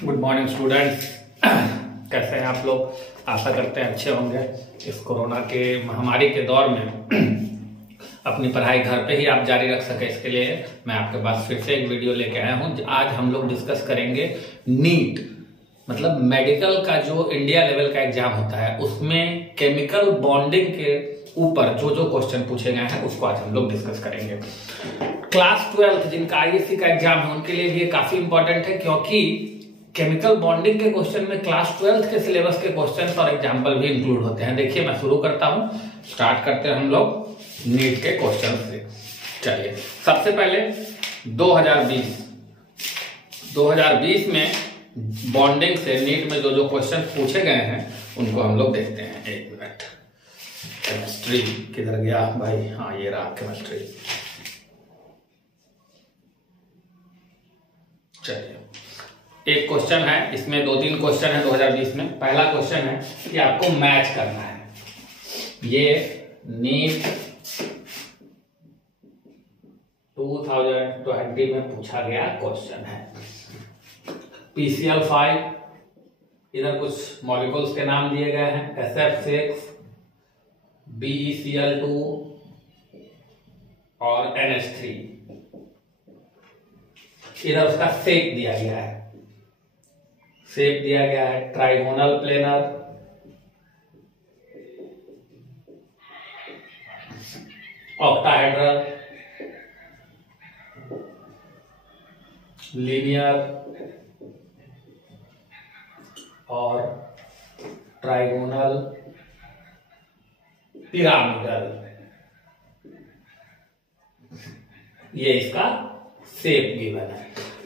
Good morning students. कैसे हैं आप लोग? आशा करते हैं अच्छे होंगे। इस कोरोना के महामारी के दौर में अपनी पढ़ाई घर पे ही आप जारी रख सके, इसके लिए मैं आपके पास फिर से एक वीडियो लेके आया हूं। आज हम लोग डिस्कस करेंगे नीट, मतलब मेडिकल का जो इंडिया लेवल का एग्जाम होता है उसमें केमिकल बॉन्डिंग के ऊपर जो जो क्वेश्चन पूछे गए हैं उसको आज हम लोग डिस्कस करेंगे। क्लास 12 जिनका आईएससी का एग्जाम है उनके लिए भी काफी इंपॉर्टेंट है, क्योंकि केमिकल बॉन्डिंग के क्वेश्चन में क्लास 12 के सिलेबस के क्वेश्चन और एग्जाम्पल भी इंक्लूड होते हैं। देखिए मैं शुरू करता हूं, स्टार्ट करते हैं हम लोग नीट के क्वेश्चन से। चलिए सबसे पहले 2020 में बॉन्डिंग से नीट में जो जो क्वेश्चन पूछे गए हैं उनको हम लोग देखते हैं। एक मिनट, केमिस्ट्री किधर गया भाई? हाँ ये रहा केमिस्ट्री। चलिए एक क्वेश्चन है, इसमें 2-3 क्वेश्चन है 2020 में। पहला क्वेश्चन है कि आपको मैच करना है। ये नीट 2020 में पूछा गया क्वेश्चन है। PCl5, इधर कुछ मॉलिक्यूल्स के नाम दिए गए हैं, SF6, BeCl2 और NH3। इधर उसका शेप दिया गया है, शेप दिया गया है ट्राइगोनल प्लेनर, ऑक्टाहेड्रल, लीनियर और ट्राइगोनल पिरामिडल। ये इसका शेप गिवन है।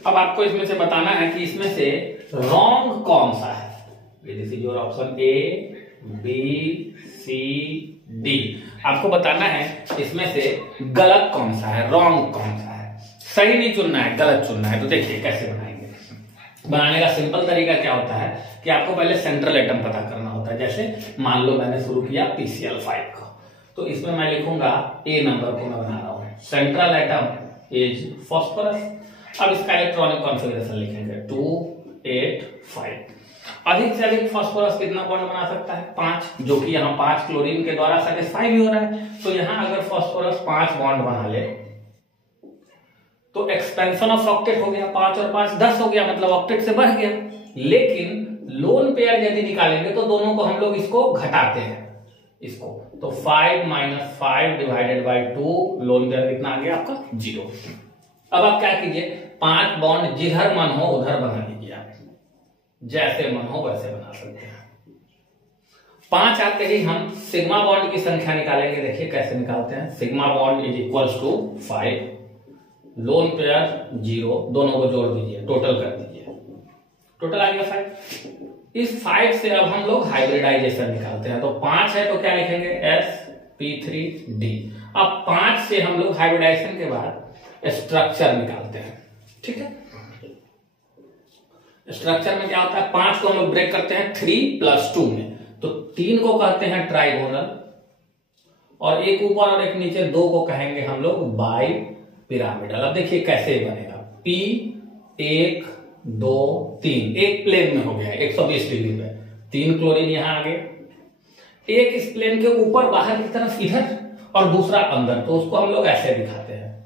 अब आपको इसमें से बताना है कि इसमें से रॉन्ग कौन सा है। This is your option A, B, C, D। आपको बताना है इसमें से गलत कौन सा है, रॉन्ग कौन सा है। सही नहीं चुनना है, गलत चुनना है। तो देखिए कैसे बनाएंगे। बनाने का सिंपल तरीका क्या होता है कि आपको पहले सेंट्रल एटम पता करना होता है। जैसे मान लो मैंने शुरू किया PCl5 का, तो इसमें मैं लिखूंगा A नंबर को मैं बना रहा हूं। Central atom is phosphorus. अब इसका इलेक्ट्रॉनिक कॉन्फ़िगरेशन लिखेंगे 2, 8, 5। अधिक से अधिक फास्फोरस कितना बॉन्ड बना सकता है? 5, जो कि यहाँ 5 क्लोरीन के द्वारा सेटिस्फाई भी हो रहा है। तो यहाँ अगर फास्फोरस 5 बॉन्ड बना ले तो एक्सपेंशन ऑफ ऑक्टेट हो गया, 5 और 5 10 हो गया, मतलब ऑक्टेट से बढ़ गया। लेकिन लोन पेयर यदि निकालेंगे तो दोनों को हम लोग इसको घटाते हैं, इसको तो 5 - 5 डिवाइडेड बाई 2, लोन पेयर कितना आ गया आपका? 0। अब आप क्या कीजिए, 5 बॉन्ड जिधर मन हो उधर बना लीजिए। आप जैसे मन हो वैसे बना सकते हैं। 5 आते ही हम सिग्मा बॉन्ड की संख्या निकालेंगे। देखिए कैसे निकालते हैं। Sigma bond is equals to 5, lone pair 0, दोनों को जोड़ दीजिए, टोटल कर दीजिए, टोटल आ गया 5। इस 5 से अब हम लोग हाइब्रिडाइजेशन निकालते हैं। तो 5 है तो क्या लिखेंगे? sp3d। अब 5 से हम लोग हाइब्रिडाइजेशन के बाद स्ट्रक्चर निकालते हैं। ठीक है, स्ट्रक्चर में क्या होता है? 5 को हम लोग ब्रेक करते हैं 3+2 में, तो 3 को कहते हैं ट्राइगोनल और एक ऊपर और एक नीचे, 2 को कहेंगे हम लोग बाई पिरामिडल। अब देखिए कैसे बनेगा। P 1, 2, 3 एक प्लेन में हो गया 120 डिग्री पे। 3 क्लोरीन यहां आ गए, एक इस प्लेन के ऊपर बाहर की तरफ इधर और दूसरा अंदर, तो उसको हम लोग ऐसे दिखाते हैं।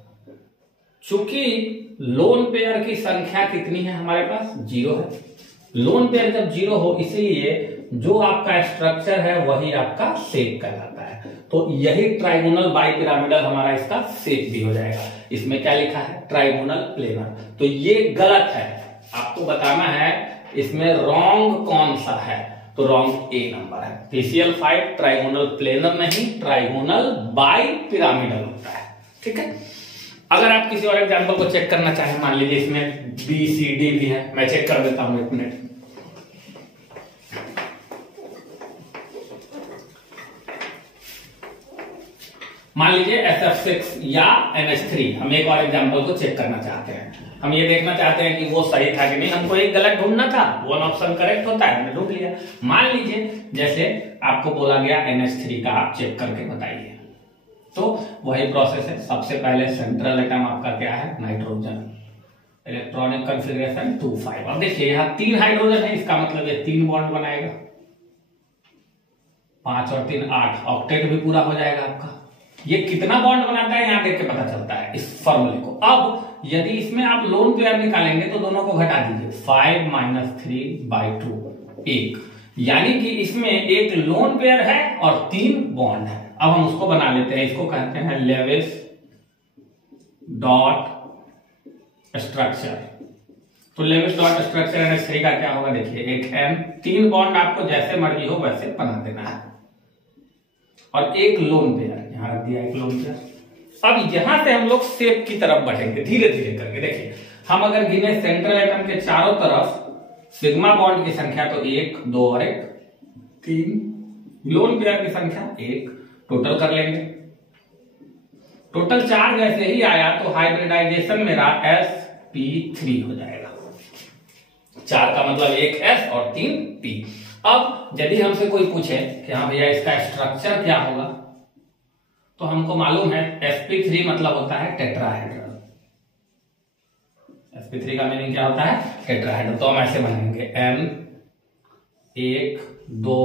चूंकि लोन पेयर की संख्या कितनी है हमारे पास? 0 है। लोन पेयर जब 0 हो, इसीलिए जो आपका स्ट्रक्चर है वही आपका शेप कहलाता है। तो यही ट्राइगोनल बाई पिरामिडल हमारा इसका शेप भी हो जाएगा। इसमें क्या लिखा है? Trigonal planar. तो ये गलत है, आपको बताना है इसमें रॉन्ग कौन सा है। तो रॉन्ग A नंबर है। PCl5 ट्राइगोनल प्लेनर नहीं, ट्राइगोनल बाई पिरामिडल होता है। ठीक है, अगर आप किसी और एग्जाम्पल को चेक करना चाहें, मान लीजिए इसमें BCD भी है, मैं चेक कर देता हूं, 1 मिनट। मान लीजिए SF6 या NH3, हम एक और एग्जाम्पल को चेक करना चाहते हैं। हम ये देखना चाहते हैं कि वो सही था कि नहीं, हमको एक गलत ढूंढना था, 1 ऑप्शन करेक्ट होता है, हमने ढूंढ लिया। मान लीजिए जैसे आपको बोला गया NH3 का आप चेक करके बताइए, तो वही प्रोसेस है। सबसे पहले सेंट्रल एटम आपका क्या है? नाइट्रोजन। Electronic configuration 2,5। अब देखिए यहाँ 3 हाइड्रोजन है, इसका मतलब ये 3 बॉन्ड बनाएगा, 5 और 3 8, ऑक्टेट भी पूरा हो जाएगा आपका। ये कितना बॉन्ड बनाता है यहाँ देख के पता चलता है इस फॉर्मूले को। अब यदि इसमें आप लोन पेयर निकालेंगे तो दोनों को घटा दीजिए, 5 - 3/2 1, यानी कि इसमें एक लोन पेयर है और 3 बॉन्ड है। अब हम उसको बना लेते हैं, इसको कहते हैं लेविस डॉट स्ट्रक्चर। तो लेविस डॉट स्ट्रक्चर NH3 का क्या होगा, देखिए एक M, 3 बॉन्ड आपको जैसे मर्जी हो वैसे बना देना है, और एक लोन पेयर यहां रख दिया, एक लोन पेयर। अब यहां से हम लोग शेप की तरफ बढ़ेंगे धीरे धीरे करके। देखिए हम अगर गिने सेंट्रल एटम के चारों तरफ सिग्मा बॉन्ड की संख्या तो 1 2 और 1 3, लोन पेयर की संख्या 1, टोटल कर लेंगे। टोटल चार्ज जैसे ही आया तो हाइब्रिडाइजेशन मेरा sp3 हो जाएगा। 4 का मतलब 1 s और 3 p। अब यदि हमसे कोई पूछे कि हाँ भैया इसका स्ट्रक्चर क्या होगा, तो हमको मालूम है sp3 मतलब होता है टेट्राहेड्रल। sp3 का मीनिंग क्या होता है, टेट्राहेड्रल। तो हम ऐसे बनाएंगे m 1 2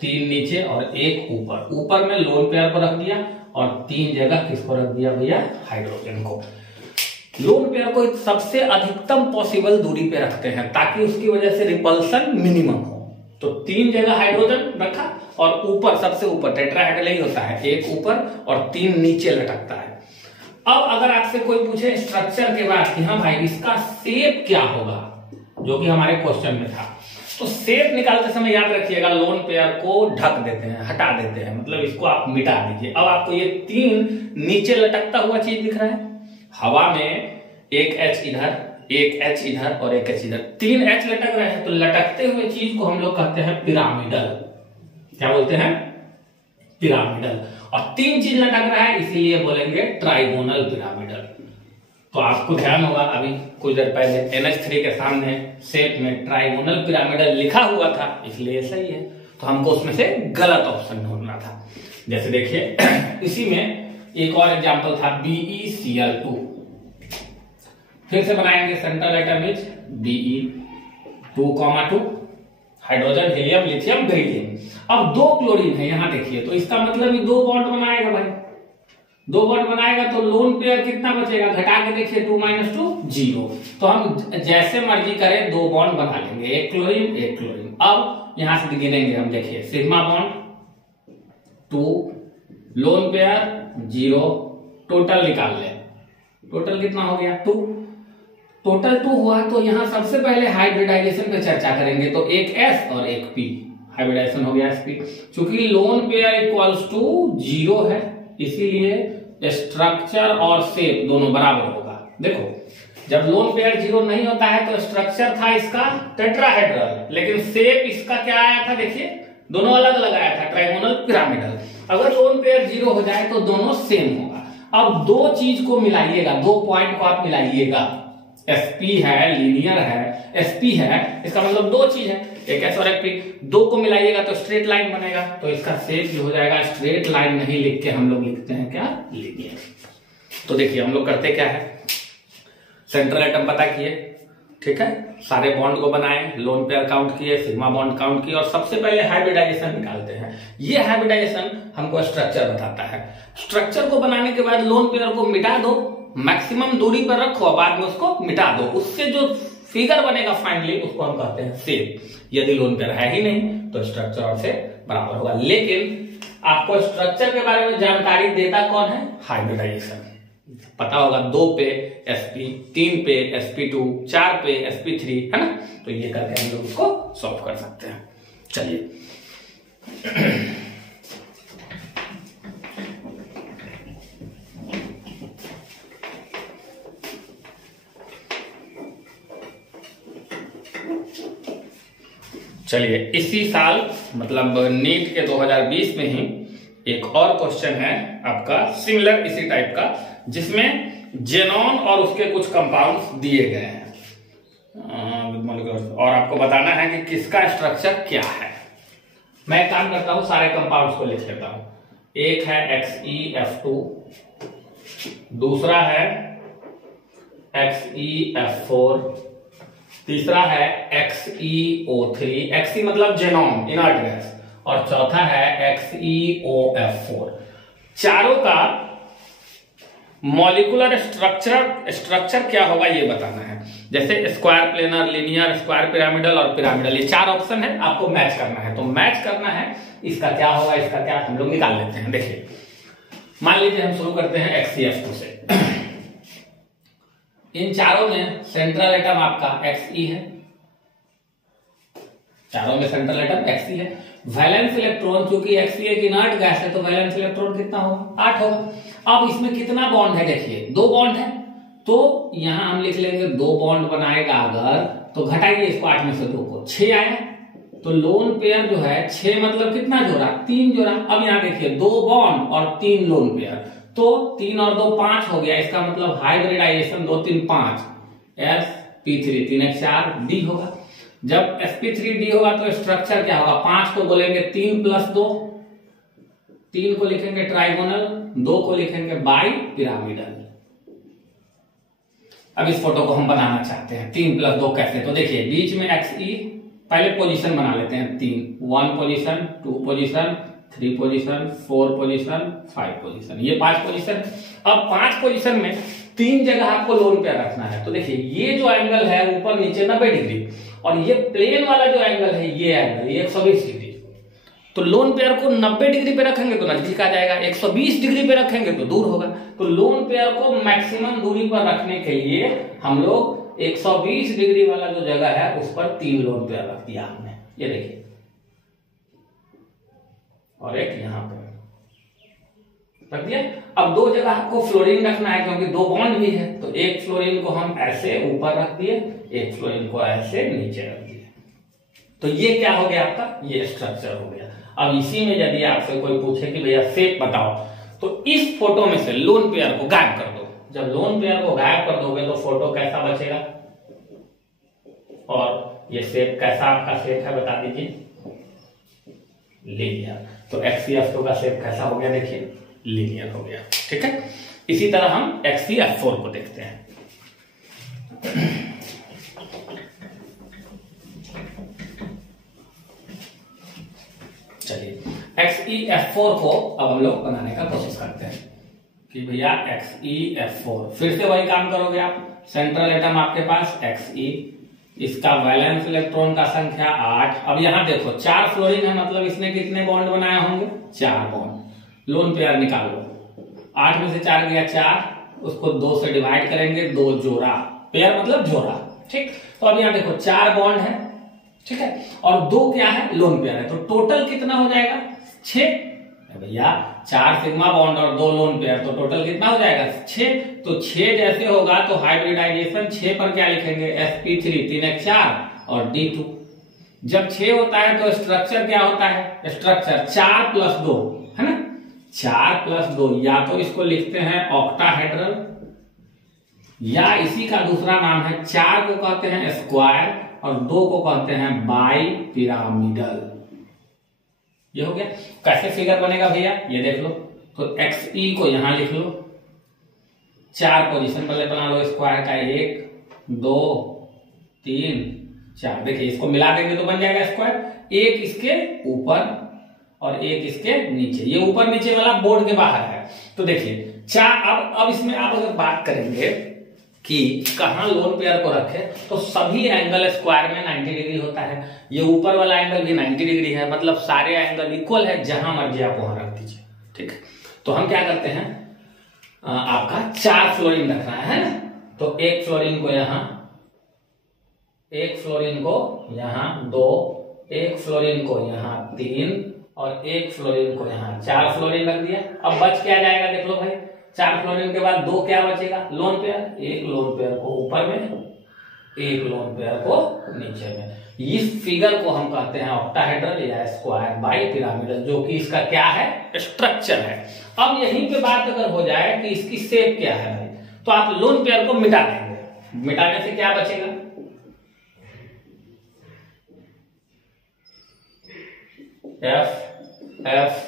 3 नीचे और 1 ऊपर, ऊपर में लोन पेयर को रख दिया और 3 जगह किसको रख दिया भैया, हाइड्रोजन को। लोन पेयर को सबसे अधिकतम पॉसिबल दूरी पे रखते हैं ताकि उसकी वजह से रिपल्सन मिनिमम हो। तो 3 जगह हाइड्रोजन रखा और ऊपर सबसे ऊपर टेट्राहेड्रल ही होता है, 1 ऊपर और 3 नीचे लटकता है। अब अगर आपसे कोई पूछे स्ट्रक्चर के बाद कि हाँ भाई इसका शेप क्या होगा, जो कि हमारे क्वेश्चन में था, तो शेप निकालते समय याद रखिएगा लोन पेयर को ढक देते हैं, हटा देते हैं, मतलब इसको आप मिटा दीजिए। अब आपको ये 3 नीचे लटकता हुआ चीज दिख रहा है, हवा में एक H इधर, एक H इधर और एक H इधर, 3 H लटक रहे हैं। तो लटकते हुए चीज को हम लोग कहते हैं पिरामिडल। क्या बोलते हैं, पिरामिडल। और 3 चीज लटक रहा है इसीलिए बोलेंगे ट्राइगोनल पिरामिडल। तो आपको ध्यान होगा अभी कुछ देर पहले NH3 के सामने शेप में ट्राइगोनल पिरामिडल लिखा हुआ था, इसलिए सही है। तो हमको उसमें से गलत ऑप्शन ढूंढना था। जैसे देखिए इसी में एक और एग्जांपल था BeCl2। फिर से बनाएंगे, central atom is Be2,2, hydrogen helium lithium beryllium. अब 2 क्लोरीन है यहाँ देखिए, तो इसका मतलब ये 2 बॉन्ड बनाएगा भाई, 2 बॉन्ड बनाएगा तो लोन पेयर कितना बचेगा, घटा के देखिए 2 - 2 0। तो हम जैसे मर्जी करें 2 बॉन्ड बना लेंगे, एक क्लोरीन एक क्लोरीन। अब यहां से गिनेंगे हम, देखिए sigma bond 2, loan pair 0, total निकाल ले, टोटल कितना हो गया 2। टोटल 2 हुआ तो यहां सबसे पहले हाइब्रिडाइजेशन पे चर्चा करेंगे, तो एक S और एक P, हाइब्रिडाइजेशन हो गया sp। चूंकि लोन पेयर इक्वल्स टू 0 है इसीलिए स्ट्रक्चर और शेप दोनों बराबर होगा। देखो जब लोन पेयर 0 नहीं होता है तो स्ट्रक्चर था इसका टेट्राहेड्रल, लेकिन शेप इसका क्या आया था, देखिए दोनों अलग अलग आया था, ट्राइगोनल पिरामिडल। अगर लोन पेयर 0 हो जाए तो दोनों सेम होगा। अब 2 चीज को मिलाइएगा, 2 पॉइंट को आप मिलाइएगा, sp है लीनियर है, sp है, इसका मतलब 2 चीज है, एक S और एक P, 2 को मिलाइएगा तो स्ट्रेट लाइन बनेगा। तो इसका शेप जो हो जाएगा, स्ट्रेट लाइन नहीं लिख के हम लोग लिखते हैं क्या, लीनियर। तो देखिए हम लोग करते क्या है, सेंट्रल एटम पता किए, ठीक है, सारे बॉन्ड को बनाए, लोन पेयर काउंट किए, सिग्मा बॉन्ड काउंट किए और सबसे पहले हाइब्रिडाइजेशन निकालते हैं। ये हाइब्रिडाइजेशन हमको स्ट्रक्चर बताता है। स्ट्रक्चर को बनाने के बाद लोन पेयर को मिटा दो, मैक्सिमम दूरी पर रखो, बाद में उसको मिटा दो, उससे जो फिगर बनेगा फाइनली उसको हम कहते हैं शेप। यदि लोन पेयर है ही नहीं तो स्ट्रक्चर और से बराबर होगा। लेकिन आपको स्ट्रक्चर के बारे में जानकारी देता कौन है, हाइब्रिडाइजेशन। पता होगा 2 पे sp, 3 पे sp2, 4 पे sp3, है ना। तो ये करके हम लोग उसको सॉल्व कर सकते हैं। चलिए चलिए इसी साल मतलब नीट के 2020 में ही एक और क्वेश्चन है आपका सिमिलर इसी टाइप का, जिसमें जेनॉन और उसके कुछ कंपाउंड्स दिए गए हैं और आपको बताना है कि किसका स्ट्रक्चर क्या है। मैं एक काम करता हूं, सारे कंपाउंड्स को लिख लेता हूं। एक है XeF2, दूसरा है XeF4, तीसरा है XeO3, Xe मतलब जेनॉन इनर्ट गैस, और चौथा है XeOF4। चारों का मॉलिक्यूलर स्ट्रक्चर क्या होगा ये बताना है। जैसे square planar, linear, square pyramidal और पिरामिडल, ये चार ऑप्शन है, आपको मैच करना है। तो मैच करना है इसका क्या होगा, इसका क्या हम लोग निकाल लेते हैं। देखिए मान लीजिए हम शुरू करते हैं XeF2 से। इन चारों में सेंट्रल एटम आपका Xe है, चारों में सेंट्रल एटम Xe है। वैलेंस इलेक्ट्रॉन, चूंकि Xe एक इनर्ट गैस है तो वैलेंस इलेक्ट्रॉन कितना होगा, 8 होगा। अब इसमें कितना बॉन्ड है, देखिए 2 बॉन्ड है, तो यहां हम लिख लेंगे 2 बॉन्ड बनाएगा अगर, तो घटाइए इसको 8 में से 2 को, 6 आया। तो लोन पेयर जो है 6 मतलब कितना जोड़ा, 3 जोड़ा। अब यहां देखिए 2 बॉन्ड और 3 लोन पेयर, तो 3 और 2 5 हो गया, इसका मतलब हाइब्रिडाइजेशन 2 3 5, sp3 3 1 4 d होगा। जब sp3d होगा तो स्ट्रक्चर क्या होगा, 5 को बोलेंगे 3 + 2, 3 को लिखेंगे ट्राइगोनल, 2 को लिखेंगे बाई पिरामिडल। अब इस फोटो को हम बनाना चाहते हैं 3 + 2 कैसे, तो देखिए बीच में Xe, पहले पोजीशन बना लेते हैं 3, 1 position, 2 position, 3 position, 4 position, 5 position, ये 5 पोजीशन। अब 5 पोजीशन में 3 जगह आपको लोन पेयर रखना है। तो देखिए ये जो एंगल है ऊपर नीचे 90 डिग्री, और ये प्लेन वाला जो एंगल है ये एंगल, ये 120 डिग्री। तो लोन पेयर को 90 डिग्री पे रखेंगे तो नजदीक आ जाएगा, 120 डिग्री पे रखेंगे तो दूर होगा। तो लोन पेयर को मैक्सिमम दूरी पर रखने के लिए हम लोग 120 डिग्री वाला जो जगह है उस पर 3 लोन पेयर रख दिया हमने, ये देखिए, और एक यहां पर रख दिया। अब 2 जगह आपको फ्लोरीन रखना है क्योंकि 2 बॉन्ड भी है, तो एक फ्लोरीन को हम ऐसे ऊपर रख दिए, एक फ्लोरीन को ऐसे नीचे रख दिए। तो ये क्या हो गया आपका, ये स्ट्रक्चर हो गया। अब इसी में यदि आपसे कोई पूछे कि भैया शेप बताओ, तो इस फोटो में से लोन पेयर को गायब कर दो। जब लोन पेयर को गायब कर दोगे तो फोटो कैसा बचेगा, और ये शेप कैसा आपका शेप है बता दीजिए, लीनियर। तो XeF2 का शेप कैसा हो गया, देखिए लीनियर हो गया, ठीक है। इसी तरह हम XeF4 को देखते हैं। चलिए XeF4 को अब हम लोग बनाने का कोशिश करते हैं कि भैया XeF4, फिर से वही काम करोगे आप। सेंट्रल एटम आपके पास Xe, इसका वैलेंस इलेक्ट्रॉन का संख्या 8। अब यहां देखो 4 फ्लोरीन है, मतलब इसने कितने बॉन्ड बनाए होंगे, 4 बॉन्ड। लोन पेयर निकालो, 8 में से 4 गया 4, उसको 2 से डिवाइड करेंगे, 2 जोड़ा, पेयर मतलब जोड़ा, ठीक। तो अब यहां देखो 4 बॉन्ड है, ठीक है, और 2 क्या है, लोन पेयर है। तो टोटल कितना हो जाएगा, 6। भैया 4 सिग्मा बॉन्ड और 2 लोन पेयर, तो टोटल कितना हो जाएगा, 6। तो 6 जैसे होगा तो हाइब्रिडाइजेशन 6 पर क्या लिखेंगे, sp3 3 1 4 और d2। जब 6 होता है तो स्ट्रक्चर क्या होता है, स्ट्रक्चर 4 + 2 है ना, 4 + 2, या तो इसको लिखते हैं ऑक्टाहेड्रल, या इसी का दूसरा नाम है, 4 को कहते हैं स्क्वायर और 2 को कहते हैं बाई पिरामिडल। ये हो गया। कैसे फिगर बनेगा भैया, ये देख लो। तो Xe को यहां लिख लो, 4 पोजीशन पहले बना लो स्क्वायर का, 1 2 3 4। देखिए इसको मिला देंगे तो बन जाएगा स्क्वायर, एक इसके ऊपर और एक इसके नीचे। ये ऊपर नीचे वाला बोर्ड के बाहर है। तो देखिए 4, अब इसमें आप अगर बात करेंगे कि कहां लोन पेयर को रखे, तो सभी एंगल स्क्वायर में 90 डिग्री होता है। ये ऊपर वाला एंगल भी 90 डिग्री है, मतलब सारे एंगल इक्वल है, जहां मर्जी आप वहां रख दीजिए, ठीक है। तो हम क्या करते हैं, आपका 4 फ्लोरीन रखना है ना, तो एक फ्लोरीन को यहां, एक फ्लोरीन को यहां 2, एक फ्लोरीन को यहां 3 और एक फ्लोरीन को यहां 4 फ्लोरीन रख दिया। अब बच क्या जाएगा, देख लो भाई, 4 फ्लोरीन के बाद 2 क्या बचेगा, लोन पेयर। एक लोन पेयर को ऊपर में, एक लोन पेयर को नीचे में। इस फिगर को हम कहते हैं ऑक्टाहेड्रल या स्क्वायर बाई पिरामिडल, जो कि इसका क्या है, स्ट्रक्चर है। अब यहीं पे बात अगर हो जाए कि इसकी शेप क्या है भाई, तो आप लोन पेयर को मिटा देंगे। मिटाने से क्या बचेगा, F F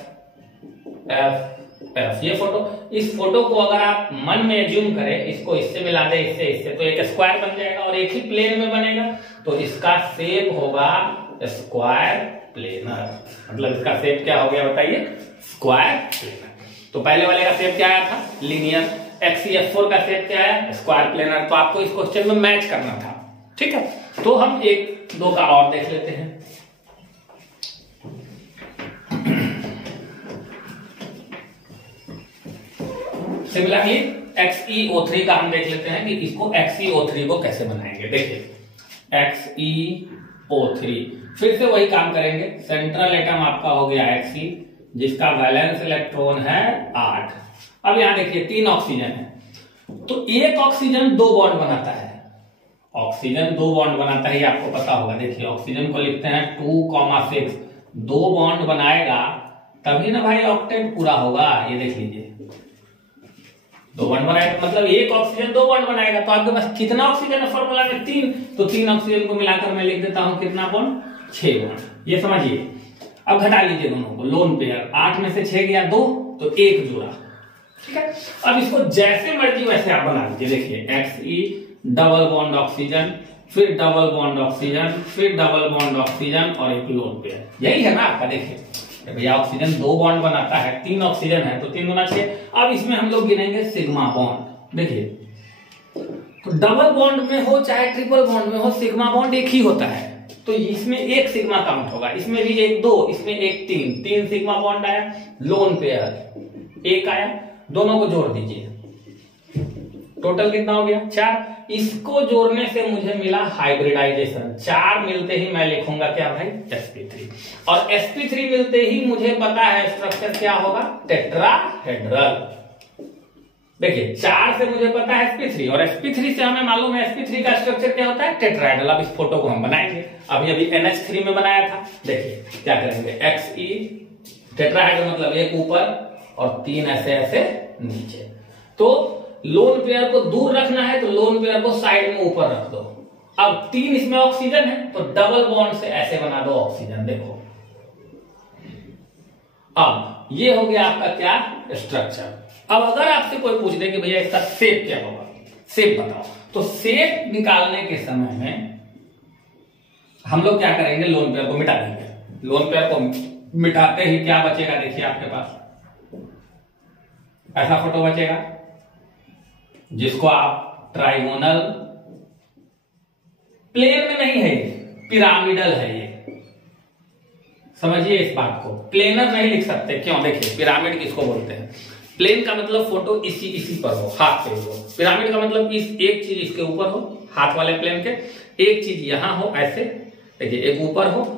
F F। ये फोटो, इस फोटो को अगर आप मन में एज्यूम करें, इसको इससे मिला दे, इससे इससे, तो एक स्क्वायर बन जाएगा और एक ही प्लेन में बनेगा, तो इसका शेप होगा स्क्वायर प्लेनर। मतलब इसका शेप क्या हो गया बताइए, स्क्वायर प्लेनर। तो पहले वाले का शेप क्या आया था, लीनियर। XeF4 का शेप क्या है, स्क्वायर प्लेनर। तो आपको इस क्वेश्चन में मैच करना था, ठीक है। तो हम एक दो का और देख लेते हैं। सिमिलरली XeO3 का हम देख लेते हैं कि इसको XeO3 को कैसे बनाएंगे। देखिए XeO3, फिर से वही काम करेंगे। सेंट्रल एटम आपका हो गया Xe, जिसका वैलेंस इलेक्ट्रॉन है 8। अब यहां देखिए 3 ऑक्सीजन है, तो एक ऑक्सीजन 2 बॉन्ड बनाता है। ऑक्सीजन 2 बॉन्ड बनाता है, ये आपको पता होगा। देखिए ऑक्सीजन को लिखते हैं 2,6, 2 बॉन्ड बनाएगा तभी ना भाई ऑक्टेट पूरा होगा। ये देख लीजिए 2 बॉन्ड बनाएगा, मतलब एक ऑक्सीजन 2 बॉन्ड बनाएगा। तो आपके पास कितना ऑक्सीजन है फॉर्मूला में, 3। तो 3 ऑक्सीजन को मिलाकर मैं लिख देता हूं कितना बॉन्ड, 6 बॉन्ड। ये समझिए। अब घटा लीजिए दोनों को, लोन पेयर 8 में से 6 गया 2, तो 1 जोड़ा, ठीक है। अब इसको जैसे मर्जी वैसे आप बना लीजिए। देखिए Xe डबल बॉन्ड ऑक्सीजन, फिर डबल बॉन्ड ऑक्सीजन, फिर डबल बॉन्ड ऑक्सीजन और एक लोन पेयर। यही है ना आपका। देखिए भैया ऑक्सीजन 2 बॉन्ड बनाता है, 3 ऑक्सीजन है तो 3 गुना 6। अब इसमें हम लोग गिनेंगे सिग्मा बॉन्ड। देखिए तो डबल बॉन्ड में हो चाहे ट्रिपल बॉन्ड में हो, सिग्मा बॉन्ड एक ही होता है। तो इसमें एक सिग्मा काउंट होगा, इसमें भी 1 2, इसमें 1 3 सिग्मा बॉन्ड आया। लोन पेयर 1 आया, दोनों को जोड़ दीजिए, टोटल कितना हो गया 4। इसको जोड़ने से मुझे मिला हाइब्रिडाइजेशन। 4 मिलते ही मैं लिखूंगा क्या भाई, sp3। और sp3 मिलते ही मुझे पता है स्ट्रक्चर क्या होगा, टेट्राहेड्रल। देखिए 4 से मुझे पता है sp3 और sp3 से हमें मालूम है sp3 का स्ट्रक्चर क्या होता है, टेट्राहेड्रल। अब इस फोटो को हम बनाएंगे, अभी NH3 में बनाया था। देखिए क्या करेंगे, Xe टेट्राहेड्रल मतलब एक ऊपर और 3 ऐसे ऐसे नीचे। तो लोन पेयर को दूर रखना है तो लोन पेयर को साइड में ऊपर रख दो। अब 3 इसमें ऑक्सीजन है तो डबल बॉन्ड से ऐसे बना दो ऑक्सीजन। देखो अब ये हो गया आपका क्या, स्ट्रक्चर। अब अगर आपसे कोई पूछ दे कि भैया इसका शेप क्या होगा, शेप बताओ, तो शेप निकालने के समय में हम लोग क्या करेंगे, लोन पेयर को मिटा देंगे। लोन पेयर को मिटाते ही क्या बचेगा, देखिए आपके पास ऐसा फोटो बचेगा जिसको आप ट्राइगोनल, प्लेन में नहीं है, पिरामिडल है ये, समझिए इस बात को। प्लेनर नहीं लिख सकते, क्यों, देखिए पिरामिड किसको बोलते हैं। प्लेन का मतलब फोटो इसी पर हो, हाथ पे हो। पिरामिड का मतलब इस एक चीज इसके ऊपर हो, हाथ वाले प्लेन के, एक चीज यहां हो ऐसे, देखिए एक ऊपर हो,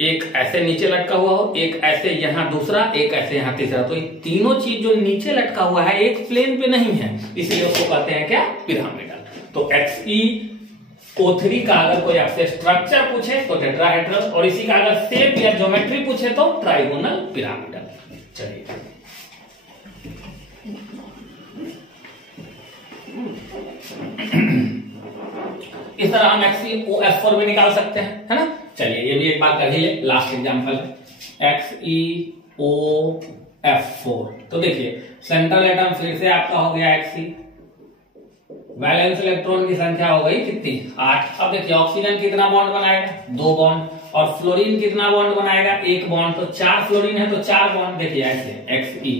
एक ऐसे नीचे लटका हुआ हो, एक ऐसे यहां दूसरा, एक ऐसे यहां तीसरा। तो ये तीनों चीज जो नीचे लटका हुआ है एक प्लेन पे नहीं है, इसलिए उसको कहते हैं क्या, पिरामिडल। तो XeO3 का अगर कोई आपसे स्ट्रक्चर पूछे तो टेट्राहेड्रल, और इसी का अगर शेप या ज्योमेट्री पूछे तो ट्राइगोनल पिरामिडल। चलिए इस तरह हम XeOF4 भी निकाल सकते हैं, है ना। चलिए ये भी एक बार कर ही ले, लास्ट एग्जांपल है XeOF4। तो देखिए सेंट्रल एटम फिर से आपका हो गया Xe, वैलेंस इलेक्ट्रॉन की संख्या हो गई कितनी, 8। अब देखिए ऑक्सीजन कितना बॉन्ड बनाएगा, 2 बॉन्ड, और फ्लोरीन कितना बॉन्ड बनाएगा, 1 बॉन्ड। तो 4 फ्लोरीन है तो 4 बॉन्ड। देखिए ऐसे Xe,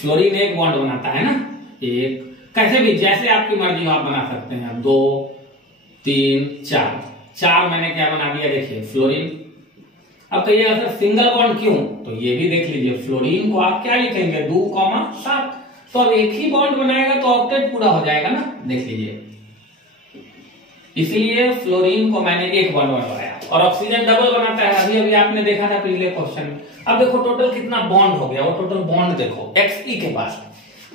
फ्लोरीन 1 बॉन्ड बनाता है ना, 1, कैसे भी जैसे आपकी मर्जी हो आप बना सकते हैं। 2 3 4 मैंने क्या बना दिया, देखिए फ्लोरीन। अब कहिएगा सर सिंगल बॉन्ड क्यों, तो ये भी देख लीजिए, फ्लोरीन को आप क्या लिखेंगे, 2,7। तो अब एक ही बॉन्ड बनाएगा तो ऑक्टेट पूरा हो जाएगा ना, देख लीजिए। इसलिए फ्लोरीन को मैंने 1 बॉन्ड बनवाया, और ऑक्सीजन डबल बनाता है, अभी अभी आपने देखा था पिछले क्वेश्चन में। अब देखो टोटल कितना बॉन्ड हो गया, वो टोटल बॉन्ड देखो Xe के पास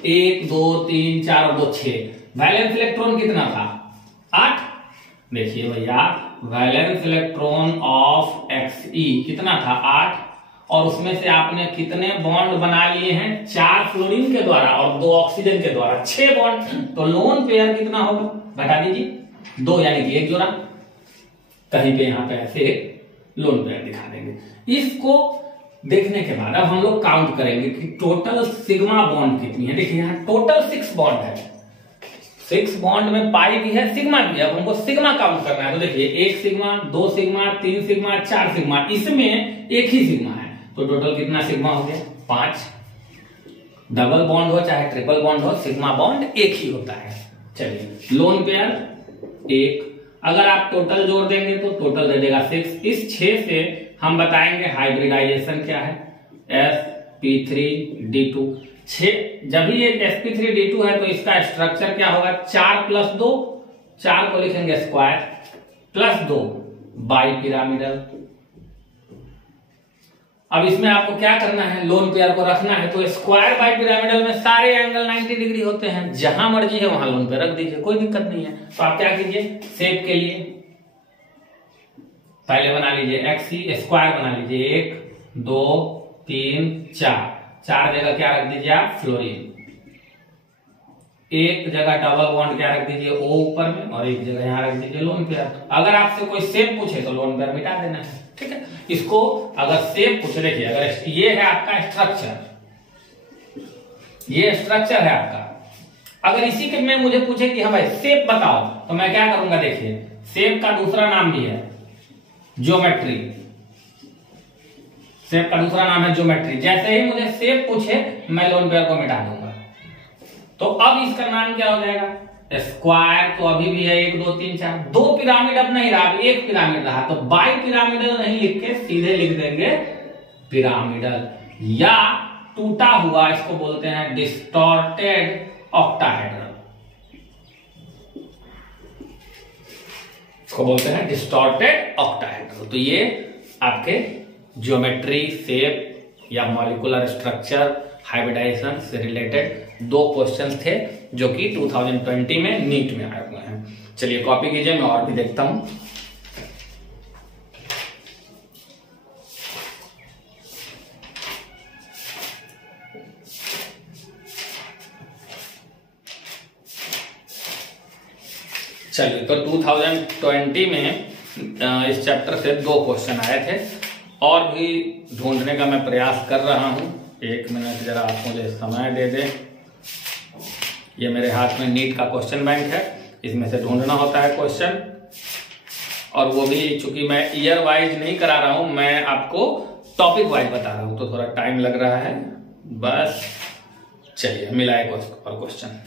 1 2 3 4 और 2 6। वैलेंस इलेक्ट्रॉन कितना था, 8। देखिए भैया वैलेंस इलेक्ट्रॉन ऑफ Xe कितना था, 8, और उसमें से आपने कितने बॉन्ड बना लिए हैं, 4 फ्लोरीन के द्वारा और 2 ऑक्सीजन के द्वारा, 6 बॉन्ड। तो लोन पेयर कितना होगा, बता दीजिए, 2 यानी कि 1 जोड़ा। कहीं पे यहां पे ऐसे लोन पेयर दिखा देंगे। इसको देखने के बाद अब हम लोग काउंट करेंगे कि टोटल सिग्मा बॉन्ड कितनी है। देखिए यहाँ टोटल 6 बॉन्ड है, 6 बॉन्ड में पाई भी है, सिग्मा भी है। अब हमको सिग्मा काउंट करना है, तो देखिए 1 सिग्मा, 2 सिग्मा, 3 सिग्मा, 4 सिग्मा, इसमें एक ही सिग्मा है, तो टोटल कितना सिग्मा हो गया? 5। डबल बॉन्ड हो चाहे ट्रिपल बॉन्ड हो, सिग्मा बॉन्ड एक ही होता है। चलिए लोन पेयर 1, अगर आप टोटल जोड़ देंगे तो टोटल दे देगा 6। इस 6 से हम बताएंगे हाइब्रिडाइजेशन क्या है, sp3d2। 6 जब भी ये sp3d2 है तो इसका स्ट्रक्चर क्या होगा? 4 + 2, 4 को लिखेंगे स्क्वायर, प्लस 2 बाई पिरामिडल। अब इसमें आपको क्या करना है? लोन पेयर को रखना है, तो स्क्वायर बाई पिरामिडल में सारे एंगल 90 डिग्री होते हैं, जहां मर्जी है वहां लोन पेयर रख दीजिए, कोई दिक्कत नहीं है। तो आप क्या कीजिए, शेप के लिए पहले बना लीजिए एक्सी स्क्वायर बना लीजिए, 1 2 3 4, 4 जगह क्या रख दीजिए आप? फ्लोरीन। एक जगह डबल बॉन्ड क्या रख दीजिए? ओ ऊपर में, और एक जगह यहां रख दीजिए लोन पेयर। अगर आपसे कोई शेप पूछे तो लोन पेयर मिटा देना है, ठीक है। इसको अगर शेप पूछे, देखिए अगर ये है आपका स्ट्रक्चर, ये स्ट्रक्चर है आपका, अगर इसी के में मुझे पूछे कि हाँ भाई शेप बताओ, तो मैं क्या करूंगा? देखिए शेप का दूसरा नाम भी है ज्योमेट्री, शेप का दूसरा नाम है ज्योमेट्री। जैसे ही मुझे शेप पूछे मैं लोन पेयर को मिटा दूंगा। तो अब इसका नाम क्या हो जाएगा? स्क्वायर। तो अभी भी है 1 2 3 4, 2 पिरामिड अब नहीं रहा, अब एक पिरामिड रहा, तो बाई पिरामिडल नहीं लिख के सीधे लिख देंगे पिरामिडल, या टूटा हुआ इसको बोलते हैं डिस्टॉर्टेड ऑक्टाहेड्रल, इसको बोलते हैं डिस्टॉर्टेड ऑक्टाहेड्रल। तो ये आपके ज्योमेट्री, शेप या मॉलिक्यूलर स्ट्रक्चर, हाइब्रिडाइजेशन से रिलेटेड 2 क्वेश्चन थे जो कि 2020 में नीट में आए हुए हैं। चलिए कॉपी कीजिए, मैं और भी देखता हूं। चलिए तो 2020 में इस चैप्टर से 2 क्वेश्चन आए थे, और भी ढूंढने का मैं प्रयास कर रहा हूं। 1 मिनट जरा आप मुझे समय दे दें। ये मेरे हाथ में नीट का क्वेश्चन बैंक है, इसमें से ढूंढना होता है क्वेश्चन, और वो भी चूंकि मैं ईयर वाइज नहीं करा रहा हूं, मैं आपको टॉपिक वाइज बता रहा हूं, तो थोड़ा टाइम लग रहा है बस। चलिए मिला एक और क्वेश्चन।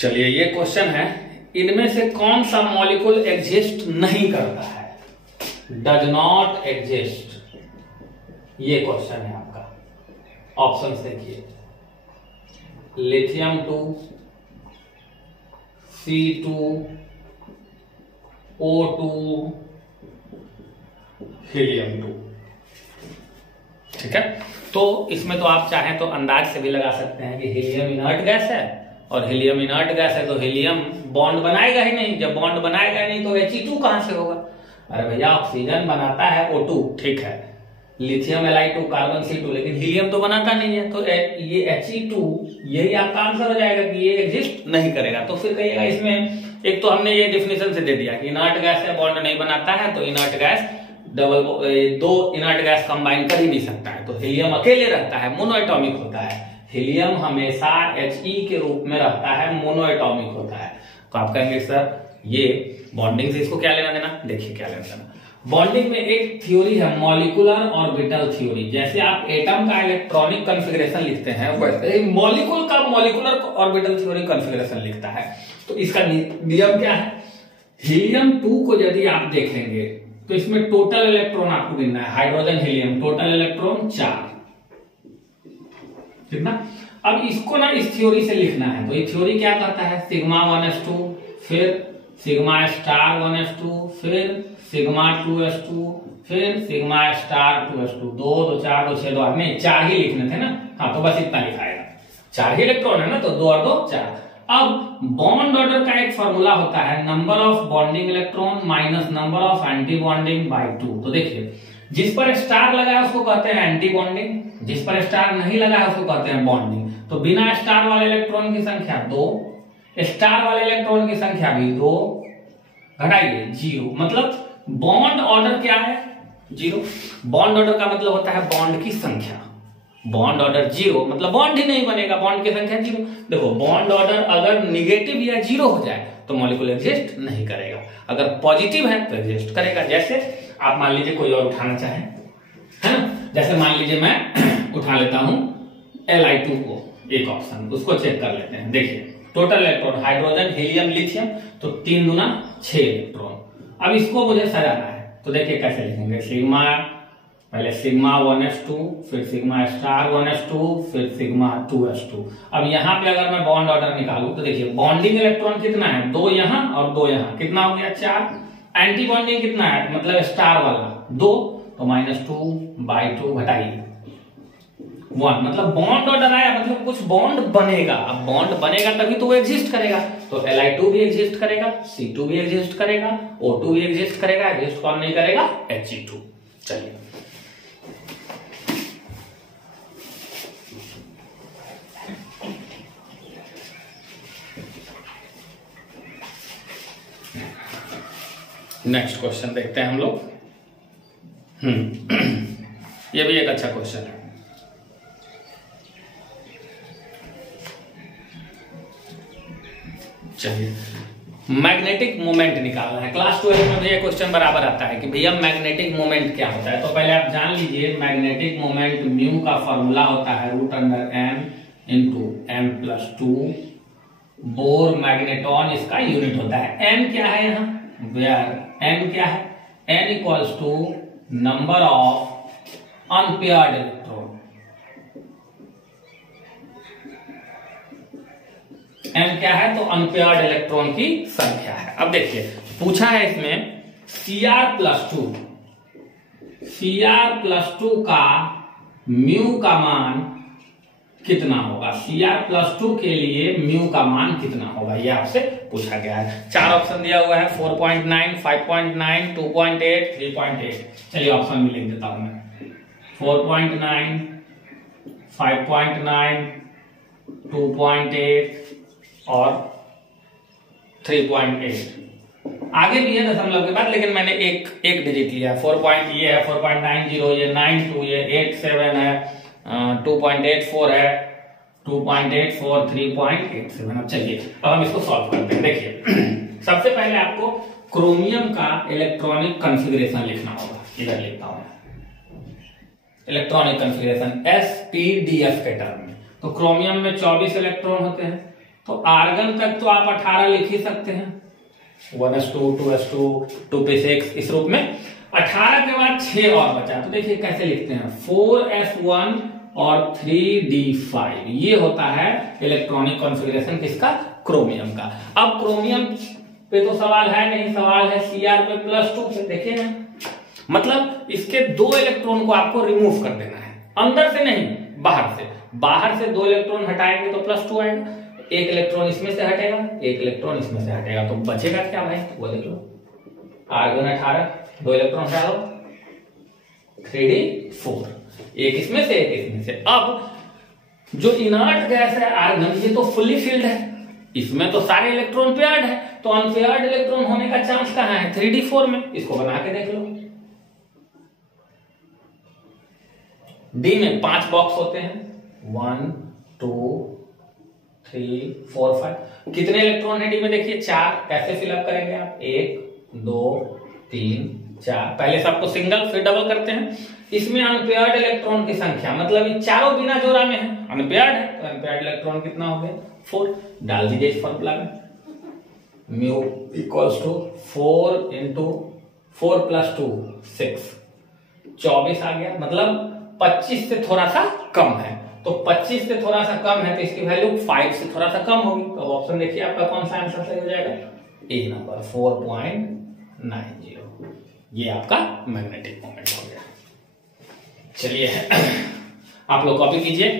चलिए ये क्वेश्चन है, इनमें से कौन सा मॉलिक्यूल एग्जिस्ट नहीं करता है? डज नॉट एग्जिस्ट, ये क्वेश्चन है आपका। ऑप्शन देखिए, लिथियम 2, C2, O2, हीलियम 2। ठीक है, तो इसमें तो आप चाहें तो अंदाज से भी लगा सकते हैं कि हीलियम इनर्ट गैस है, और हीलियम इनर्ट गैस है तो हीलियम बॉन्ड बनाएगा ही नहीं। जब बॉन्ड बनाएगा ही नहीं तो He2 कहां से होगा? अरे भैया ऑक्सीजन बनाता है O2, ठीक है, लिथियम Li2 कार्बन C2, लेकिन हीलियम तो बनाता नहीं है, तो ये He2, यही आपका आंसर हो जाएगा कि ये एग्जिस्ट नहीं करेगा। तो फिर कहिएगा इसमें, एक तो हमने ये डिफिनेशन से दे दिया कि इनर्ट गैस है, बॉन्ड नहीं बनाता है, तो इनर्ट गैस दो इनर्ट गैस कंबाइन कर ही नहीं सकता है, तो हीलियम अकेले रहता है, मोनोएटॉमिक होता है। हीलियम हमेशा He के रूप में रहता है, मोनोएटॉमिक होता है। तो आप कहेंगे सर ये बॉन्डिंग से इसको क्या लेना देना? देखिए क्या लेना देना, बॉन्डिंग में एक थ्योरी है मॉलिक्यूलर ऑर्बिटल थ्योरी। जैसे आप एटम का इलेक्ट्रॉनिक कॉन्फ़िगरेशन लिखते हैं, वैसे मॉलिक्यूल का मॉलिक्यूलर ऑर्बिटल थ्योरी कॉन्फ़िगरेशन लिखता है। तो इसका नियम क्या है? हीलियम 2 को यदि आप देखेंगे तो इसमें टोटल इलेक्ट्रॉन आपको गिनना है, हाइड्रोजन हीलियम टोटल इलेक्ट्रॉन 4, ठीक ना। अब इसको ना इस थ्योरी से लिखना है, तो ये थ्योरी क्या करता है? सिग्मा 1s2, फिर सिग्मा स्टार 1s2, फिर सिग्मा 2s2, फिर सिग्मा स्टार 2s2। 2 2 4 2 6 2 नहीं, 4 ही लिखने थे ना। हाँ तो बस इतना लिखाएगा, 4 ही इलेक्ट्रॉन है ना, तो 2 और 2 4। अब बॉन्ड ऑर्डर का एक फॉर्मूला होता है number of bonding electron minus number of anti bonding by 2। तो देखिए जिस पर स्टार लगा है उसको कहते हैं एंटी बॉन्डिंग, जिस पर स्टार नहीं लगा है उसको कहते हैं बॉन्डिंग। तो बिना स्टार वाले इलेक्ट्रॉन की संख्या 2, स्टार वाले इलेक्ट्रॉन की संख्या भी 2, घटाइए 0, मतलब बॉन्ड ऑर्डर क्या है 0। बॉन्ड ऑर्डर का मतलब होता है बॉन्ड की संख्या। बॉन्ड ऑर्डर 0 मतलब बॉन्ड ही नहीं बनेगा, बॉन्ड की संख्या 0। देखो बॉन्ड ऑर्डर अगर निगेटिव या 0 हो जाए तो मॉलिक्यूल एग्जिस्ट नहीं करेगा, अगर पॉजिटिव है तो एग्जिस्ट करेगा। जैसे आप मान लीजिए कोई और उठाना चाहें, है ना, जैसे मान लीजिए मैं उठा लेता हूं Li2 को, एक ऑप्शन, उसको चेक कर लेते हैं। देखिए total electron hydrogen helium lithium, तो 3 दूना 6 इलेक्ट्रॉन। अब इसको मुझे सजाना है, तो देखिए कैसे लिखेंगे, सिग्मा, पहले सिग्मा 1s2, फिर सिग्मा स्टार 1s2, फिर सिग्मा 2s2। अब यहाँ पे अगर मैं बॉन्ड ऑर्डर निकालूं तो देखिए बॉन्डिंग इलेक्ट्रॉन कितना है, 2 यहाँ और 2 यहाँ, कितना हो गया 4। एंटी बॉन्डिंग कितना है, मतलब स्टार वाला 2, तो -2/2 घटाइए 1, मतलब बॉन्ड ऑर्डर आया, मतलब कुछ बॉन्ड बनेगा। अब बॉन्ड बनेगा तभी तो वो एग्जिस्ट करेगा। तो Li2 भी एग्जिस्ट करेगा, C2 भी एग्जिस्ट करेगा, O2 भी एग्जिस्ट करेगा, एग्जिस्ट कौन नहीं करेगा, He2। चलिए नेक्स्ट क्वेश्चन देखते हैं हम लोग। ये भी एक अच्छा क्वेश्चन है। चलिए मैग्नेटिक मोमेंट निकालना है। क्लास 12 में भी ये क्वेश्चन बराबर आता है कि भैया मैग्नेटिक मोमेंट क्या होता है। तो पहले आप जान लीजिए मैग्नेटिक मोमेंट म्यू का फॉर्मूला होता है √m × m+2 बोर मैग्नेटॉन, इसका यूनिट होता है। m क्या है यहाँ, वेयर m क्या है, n = number of unpaired electron. m क्या है, तो अनपेयर्ड इलेक्ट्रॉन की संख्या है। अब देखिए पूछा है इसमें Cr+2 का म्यू का मान कितना होगा। Cr+2 के लिए म्यू का मान कितना होगा, ये आपसे पूछा गया है। 4 ऑप्शन दिया हुआ है, 4.9, 5.9, 2.8, 3.8। चलिए ऑप्शन में लिख देता हूं मैं, 4.9, 5.9, 2.8 और 3.8। आगे भी है दशमलव के बाद, लेकिन मैंने एक डिजिट लिया है। 4 ये है 4.90, ये 92, ये 87 है, 2.84 है, 2.84, 3.87। अब चलिए अब हम इसको सॉल्व करते हैं। देखिए सबसे पहले आपको क्रोमियम का इलेक्ट्रॉनिक कॉन्फ़िगरेशन लिखना होगा। इधर लिखता हूं इलेक्ट्रॉनिक कॉन्फ़िगरेशन sp_df के टर्म में। तो क्रोमियम में 24 इलेक्ट्रॉन होते हैं, तो आर्गन तक तो आप 18 लिख ही सकते हैं, 1s2, 2s2, 2p6, इस रूप में। 18 के बाद 6 और बचा, तो देखिए कैसे लिखते हैं, 4s1 और 3d5। ये होता है इलेक्ट्रॉनिक कॉन्फ़िगरेशन किसका, क्रोमियम का। अब क्रोमियम पे तो सवाल है नहीं, सवाल है Cr पे +2 पे। देखिए ना, मतलब इसके 2 इलेक्ट्रॉन को आपको रिमूव कर देना है, अंदर से नहीं बाहर से। बाहर से 2 इलेक्ट्रॉन हटाएंगे तो +2 आएगा, 1 इलेक्ट्रॉन इसमें से हटेगा, 1 इलेक्ट्रॉन इसमें से हटेगा, तो बचेगा क्या भाई, वो देख लो, आर्गन 18, 2 इलेक्ट्रॉन हटा दो, 3d4, 1 इसमें से 1 इसमें से। अब जो इनर्ट गैस है आर्गन, ये तो फुल्ली फिल्ड है, इसमें तो सारे इलेक्ट्रॉन पेयर्ड है, तो अनपेयर्ड इलेक्ट्रॉन होने का चांस कहां है, 3d4 में। इसको बना के देख लो, डी में 5 बॉक्स होते हैं, 1 2 3 4 5। कितने इलेक्ट्रॉन है डी में, देखिए 4। कैसे फिलअप करेंगे आप, 1 2 3 4। पहले सबको सिंगल फिर डबल करते हैं। इसमें अनपेयर्ड इलेक्ट्रॉन की संख्या, मतलब ये चारों बिना जोड़ा में है, अनपेयर्ड है, तो अनपेयर्ड इलेक्ट्रॉन कितना हो गया, 4। डाल दीजिए इस फॉर्मूला में, म्यू इक्वल्स टू 4 × 4 + 2 6, 24 आ गया, मतलब 25 से थोड़ा सा कम है। तो 25 से थोड़ा सा कम है, तो इसकी वैल्यू 5 से थोड़ा सा कम होगी। तो ऑप्शन देखिए आपका कौन सा आंसर सही हो जाएगा, ए नंबर 4.90। ये आपका मैग्नेटिक मोमेंट हो गया। चलिए आप लोग कॉपी कीजिए,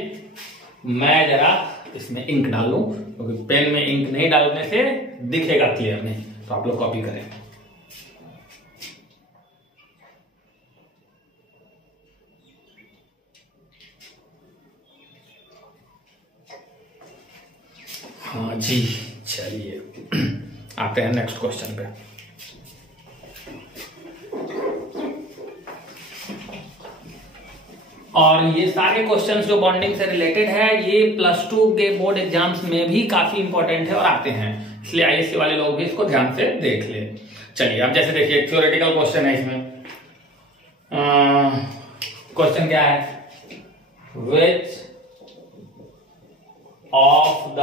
मैं जरा इसमें इंक डाल लूं, क्योंकि पेन में इंक नहीं डालने से दिखेगा क्लियर नहीं, तो आप लोग कॉपी करें। हाँ जी, चलिए आते हैं नेक्स्ट क्वेश्चन पे। और ये सारे क्वेश्चंस जो बॉन्डिंग से रिलेटेड है, ये +2 के बोर्ड एग्जाम्स में भी काफी इंपॉर्टेंट है और आते हैं, इसलिए आईएससी वाले लोग भी इसको ध्यान से देख ले। चलिए अब जैसे देखिए थ्योरेटिकल क्वेश्चन है इसमें। क्वेश्चन क्या है, विच of the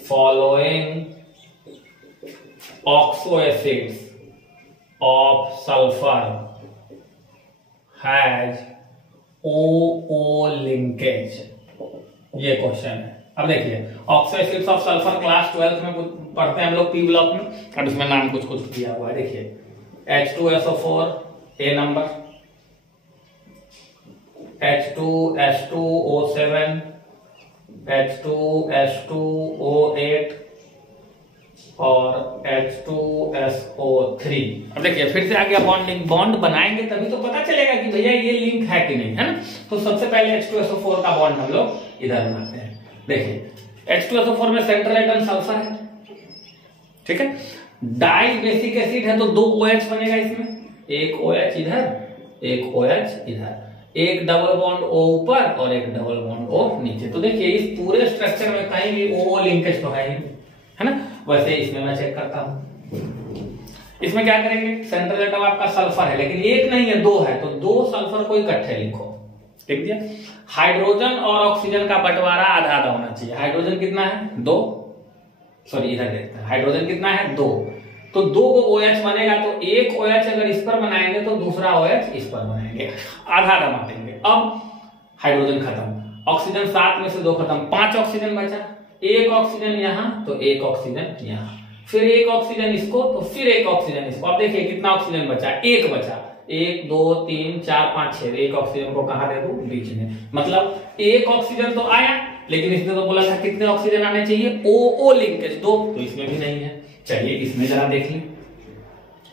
following oxo acids of sulphur has OO linkage, ये क्वेश्चन है। अब देखिए oxo acids of sulphur class 12 में पढ़ते हैं हम लोग पी ब्लॉक में, अब इसमें नाम कुछ कुछ दिया हुआ है। देखिए H2SO4 A number, H2S2O7, H2S2O8 और H2SO3। अब देखिए फिर से आ गया बॉन्डिंग, बॉन्ड बनाएंगे तभी तो पता चलेगा कि भैया ये लिंक है कि नहीं, है ना। तो सबसे पहले H2SO4 का बॉन्ड हम लोग इधर बनाते हैं। देखिए H2SO4 में सेंट्रल एटम सल्फर है, ठीक है। डाई बेसिक एसिड है तो 2 OH बनेगा इसमें, एक OH इधर, एक OH इधर, एक डबल बॉन्ड O ऊपर और एक डबल बॉन्ड O नीचे। तो देखिए इस पूरे स्ट्रक्चर में कहीं भी OO लिंकेज तो है ही, है ना। वैसे इसमें मैं चेक करता हूं, इसमें क्या करेंगे, सेंट्रल एटम आपका सल्फर है लेकिन एक नहीं है 2 है, तो 2 सल्फर को इकट्ठे लिखो, लिख दिया। हाइड्रोजन और ऑक्सीजन का बंटवारा आधा आधा होना चाहिए। हाइड्रोजन कितना है 2, सॉरी इधर देखते हैं, हाइड्रोजन कितना है 2, तो 2 को OH बनेगा, तो एक OH अगर इस पर बनाएंगे तो दूसरा OH इस पर बनाएंगे, आधा आधा बांटेंगे। अब हाइड्रोजन खत्म, ऑक्सीजन 7 में से 2 खत्म, 5 ऑक्सीजन बचा, एक ऑक्सीजन यहां तो एक ऑक्सीजन यहां, फिर एक ऑक्सीजन इसको तो फिर एक ऑक्सीजन इसको। अब देखिए कितना ऑक्सीजन बचा, एक बचा, 1 2 3 4 5 6, एक ऑक्सीजन को कहां दे दूं, बीच में। मतलब एक ऑक्सीजन तो आया लेकिन इसने तो बोला था कितने ऑक्सीजन आने चाहिए, OO लिंकेज 2, तो इसमें भी नहीं है। चलिए इसमें जरा देख लें,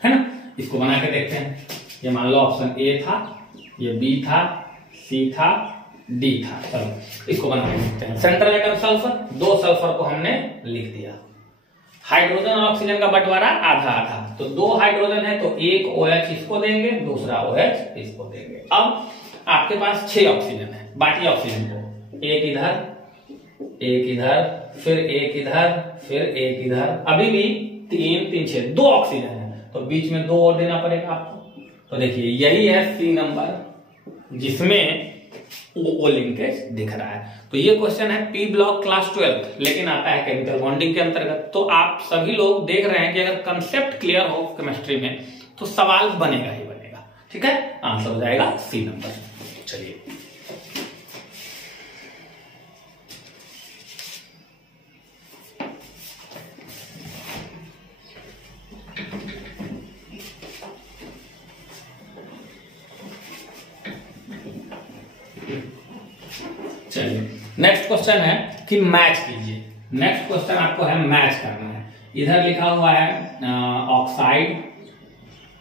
है ना, इसको बना के देखते हैं। ये मान लो ऑप्शन A था, ये B था, C था, D था। चलो इसको बना के देखते हैं। सेंट्रल एटम सल्फर, 2 सल्फर को हमने लिख दिया। हाइड्रोजन और ऑक्सीजन का बंटवारा आधा आधा, तो 2 हाइड्रोजन है तो एक OH इसको देंगे, दूसरा OH इसको देंगे। अब आपके पास 6 ऑक्सीजन है, बाकी ऑक्सीजन को एक इधर, एक इधर, फिर एक इधर, फिर एक इधर, अभी भी 3 3 6, 2 ऑक्सीजन है तो बीच में 2 और देना पड़ेगा आपको। तो देखिए यही है C नंबर जिसमें OO लिंकेज दिख रहा है। तो ये क्वेश्चन है पी ब्लॉक क्लास 12, लेकिन आता है केमिकल बॉन्डिंग के अंतर्गत। तो आप सभी लोग देख रहे हैं कि अगर कंसेप्ट क्लियर हो केमिस्ट्री में तो सवाल बनेगा ही बनेगा, ठीक है। आंसर हो जाएगा C नंबर। चलिए नेक्स्ट क्वेश्चन है कि मैच कीजिए। नेक्स्ट क्वेश्चन आपको है मैच करना है। इधर लिखा हुआ है ऑक्साइड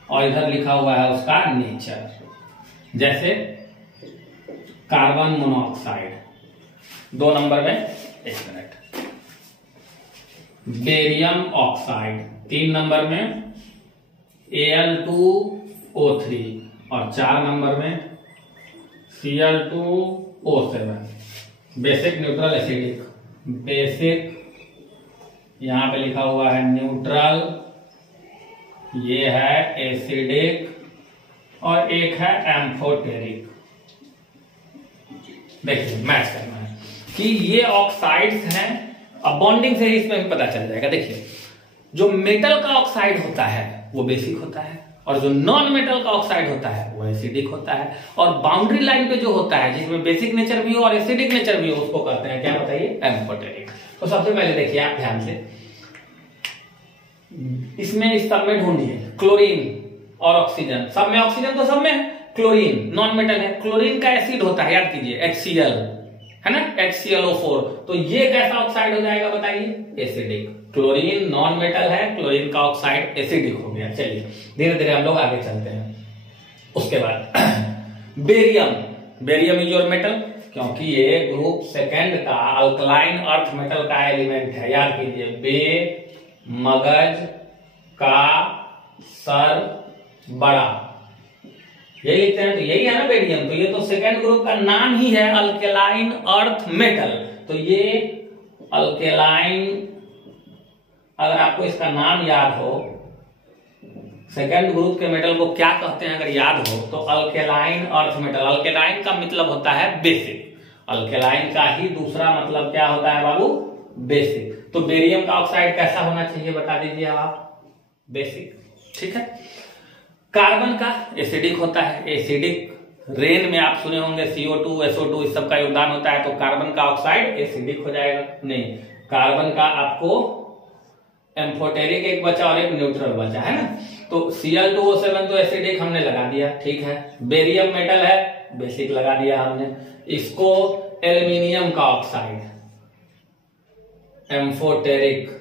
और इधर लिखा हुआ है उसका नेचर। जैसे कार्बन मोनोऑक्साइड 2 नंबर में, 1 मिनट, बेरियम ऑक्साइड 3 नंबर में, Al2O3 और 4 नंबर में Cl2O7। Basic neutral acidic, basic यहां पे लिखा हुआ है न्यूट्रल, ये है एसिडिक और एक है एम्फोटेरिक। देखिए मैच करना है कि ये ऑक्साइड्स हैं। अब बॉन्डिंग से ही इसमें पता चल जाएगा। देखिए जो मेटल का ऑक्साइड होता है वो बेसिक होता है और जो नॉन मेटल का ऑक्साइड होता है वो एसिडिक होता है। और बाउंड्री लाइन पे जो होता है जिसमें बेसिक नेचर भी हो और एसिडिक नेचर भी हो उसको कहते हैं क्या, बताइए, एम्फोटेरिक। तो सबसे पहले देखिए आप ध्यान से, इसमें इस सब में ढूंढिए क्लोरीन और ऑक्सीजन, सब में ऑक्सीजन तो सब में है, क्लोरीन नॉन मेटल है, क्लोरीन का एसिड होता है, याद कीजिए HCl, है ना, HClO4, तो ये कैसा ऑक्साइड हो जाएगा बताइए, एसिडिक। क्लोरीन नॉन मेटल है, क्लोरीन का ऑक्साइड एसिडिक हो गया। चलिए धीरे धीरे हम लोग आगे चलते हैं। उसके बाद barium, barium is your metal, क्योंकि ये ग्रुप सेकंड का अल्कलाइन अर्थ मेटल का एलिमेंट है। याद कीजिए, बे, मगज का सर बड़ा, यही लिखते हैं, तो यही है ना बेरियम। तो ये तो सेकंड ग्रुप का नाम ही है अल्केलाइन अर्थ मेटल। तो ये अल्केलाइन, अगर आपको इसका नाम याद हो, सेकेंड ग्रुप के मेटल को क्या कहते हैं अगर याद हो, तो अल्केलाइन अर्थ मेटल। अल्केलाइन का मतलब होता है बेसिक, अल्केलाइन का ही दूसरा मतलब क्या होता है बाबू, बेसिक। तो बेरियम का ऑक्साइड कैसा होना चाहिए बता दीजिए आप, बेसिक। ठीक है। कार्बन का एसिडिक होता है, एसिडिक रेन में आप सुने होंगे CO2, SO2 इस सब का योगदान होता है, तो कार्बन का ऑक्साइड एसिडिक हो जाएगा। नहीं, कार्बन का आपको एम्फोटेरिक एक बचा और एक न्यूट्रल बचा, है ना। तो Cl2O7 तो एसिडिक हमने लगा दिया, ठीक है। बेरियम मेटल है, बेसिक लगा दिया हमने। इसको एल्यूमिनियम का ऑक्साइड, एम्फोटेरिक,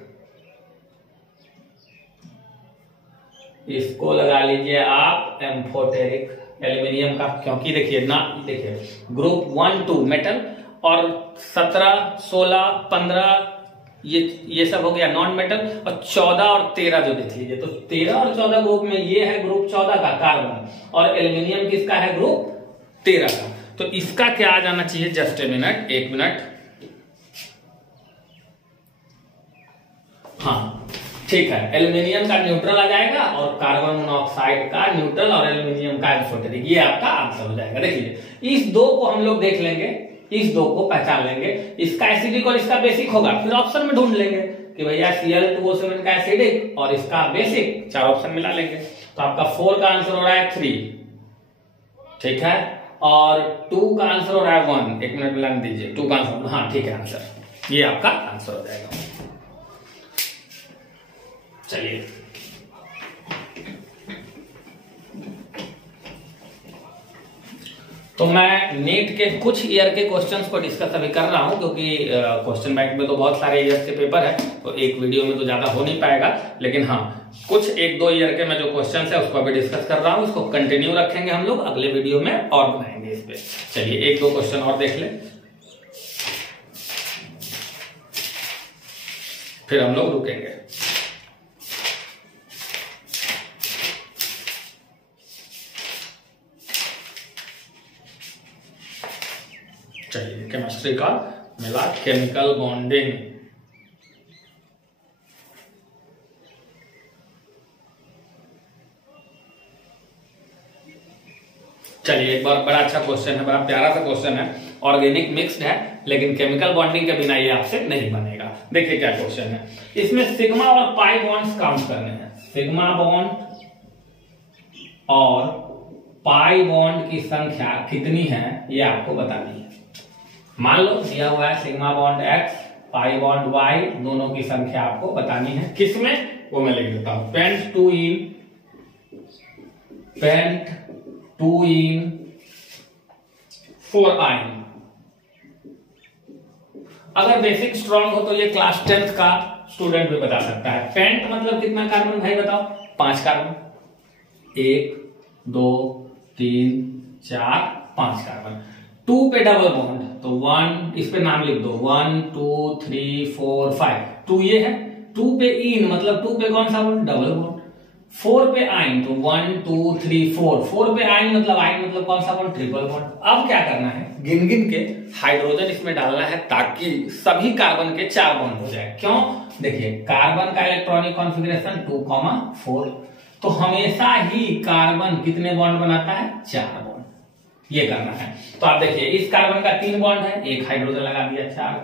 इसको लगा लीजिए आप एम्फोटेरिक, एल्यूमिनियम का, क्योंकि देखिए ना, देखिए ग्रुप 1, 2 मेटल और 17, 16, 15 ये सब हो गया नॉन मेटल, और 14 और 13 जो देख लीजिए, तो 13 और 14 ग्रुप में ये है ग्रुप 14 का कार्बन, और एल्यूमिनियम किसका है, ग्रुप 13 का। तो इसका क्या आ जाना चाहिए, जस्ट ए मिनट, एक मिनट, हाँ ठीक है, एल्यूमिनियम का न्यूट्रल आ जाएगा और कार्बन मोनोऑक्साइड का न्यूट्रल और एल्यूमिनियम का एम्फोटेरिक, ये आपका आंसर हो जाएगा। देखिए इस दो को हम लोग देख लेंगे, इस दो को पहचान लेंगे, इसका एसिडिक और इसका बेसिक होगा, फिर ऑप्शन में ढूंढ लेंगे कि भैया Cl2O7 का एसिडिक और इसका बेसिक, 4 ऑप्शन मिला लेंगे। तो आपका 4 का आंसर हो रहा है 3, ठीक है, और 2 का आंसर हो रहा है 1, एक मिनट मिलाने दीजिए, 2 का आंसर, हाँ ठीक है, आंसर ये आपका आंसर हो जाएगा। चलिए तो मैं नीट के कुछ ईयर के क्वेश्चंस को डिस्कस अभी कर रहा हूं, क्योंकि क्वेश्चन बैंक में तो बहुत सारे ईयर के पेपर है, तो एक वीडियो में तो ज्यादा हो नहीं पाएगा, लेकिन हाँ कुछ 1-2 ईयर के मैं जो क्वेश्चंस है उसको अभी डिस्कस कर रहा हूं, उसको कंटिन्यू रखेंगे हम लोग अगले वीडियो में और बनाएंगे इस पे। चलिए 1-2 क्वेश्चन और देख ले, फिर हम लोग रुकेंगे। चलिए केमिस्ट्री का मिला केमिकल बॉन्डिंग, चलिए एक बार बड़ा अच्छा क्वेश्चन है, बड़ा प्यारा सा क्वेश्चन है, ऑर्गेनिक मिक्स्ड है, लेकिन केमिकल बॉन्डिंग के बिना ये आपसे नहीं बनेगा। देखिए क्या क्वेश्चन है, इसमें सिग्मा और पाई बॉन्ड्स काउंट करने हैं, सिग्मा बॉन्ड और पाई बॉन्ड की संख्या कितनी है ये आपको बतानी है। मान लो दिया हुआ है sigma bond X, pi bond Y, दोनों की संख्या आपको बतानी है, किसमें वो मैं लिख देता हूं, पेंट टू इन 4 आयन। अगर बेसिक स्ट्रॉन्ग हो तो ये क्लास 10th का स्टूडेंट भी बता सकता है। पेंट मतलब कितना कार्बन भाई बताओ, 5 कार्बन, 1 2 3 4 5 कार्बन। 2 पे डबल बॉन्ड तो 1, इस पे नाम लिख दो, 1 2 3 4 5, 2 ये है। 2 पे इन मतलब 2 पे कौन सा बॉन्ड, डबल बॉन्ड। 4 पे आइन तो 1 2 3 4, 4 पे आइन मतलब कौन सा बॉन्ड, ट्रिपल बॉन्ड। अब क्या करना है, गिन गिन के हाइड्रोजन इसमें डालना है ताकि सभी कार्बन के 4 बॉन्ड हो जाए। क्यों, देखिए कार्बन का इलेक्ट्रॉनिक कॉन्फ़िगरेशन 2,4, तो हमेशा ही कार्बन कितने बॉन्ड बनाता है, 4 बॉन्ड, ये करना है। तो आप देखिए इस कार्बन का 3 बॉन्ड है, एक हाइड्रोजन लगा दिया 4,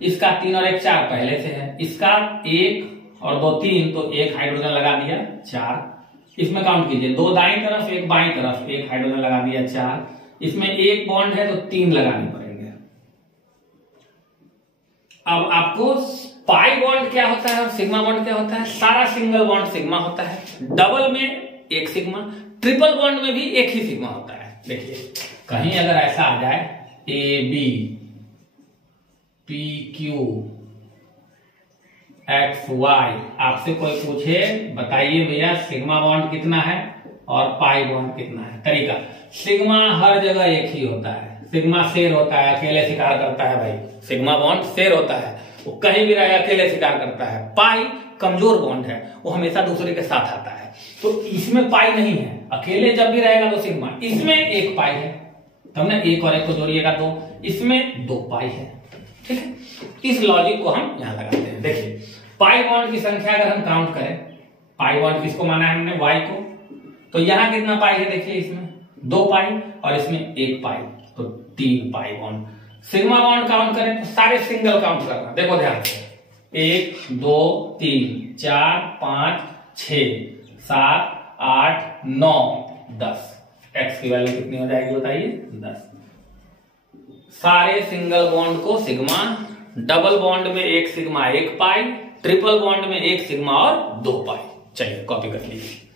इसका 3 और 1 4 पहले से है, इसका 1 और 2 3 तो 1 हाइड्रोजन लगा दिया 4, इसमें काउंट कीजिए 2 दाईं तरफ 1 बाईं तरफ, 1 हाइड्रोजन लगा दिया 4, इसमें 1 बॉन्ड है तो 3 लगाने पड़ेंगे। अब आपको पाई बॉन्ड क्या होता है और सिग्मा बॉन्ड क्या होता है, सारा सिंगल बॉन्ड सिग्मा होता है, डबल में 1 सिग्मा, ट्रिपल बॉन्ड में भी 1 ही सिग्मा होता है। देखिए कहीं अगर ऐसा आ जाए AB P Q X Y. आपसे कोई पूछे बताइए भैया सिग्मा बॉन्ड कितना है और पाई बॉन्ड कितना है। तरीका, सिग्मा हर जगह एक ही होता है, सिग्मा शेर होता है, अकेले शिकार करता है भाई। सिग्मा बॉन्ड शेर होता है, वो कहीं भी रहे अकेले शिकार करता है। पाई कमजोर बॉन्ड है, वो हमेशा दूसरे के साथ आता है। तो इसमें पाई नहीं है, अकेले जब भी रहेगा तो सिग्मा। इसमें एक पाई है, तब ना एक और एक को जोड़िएगा तो इसमें दो पाई है। ठीक है, इस लॉजिक को हम यहां लगाते हैं। देखिए पाई बॉन्ड की संख्या अगर हम काउंट करें, पाई बॉन्ड किसको माना है हमने, वाई को, तो यहां कितना पाई है देखिए, इसमें दो पाई और इसमें एक पाई, तो तीन pi bond. Sigma bond count करें तो सारे सिंगल काउंट करना, देखो ध्यान से, 1 2 3 4 5 6 7 8 9 10। एक्स की वैल्यू कितनी हो जाएगी बताइए, 10। सारे सिंगल बॉन्ड को सिग्मा, डबल बॉन्ड में एक सिग्मा एक पाई, ट्रिपल बॉन्ड में एक सिग्मा और दो पाई। चलिए कॉपी कर लीजिए।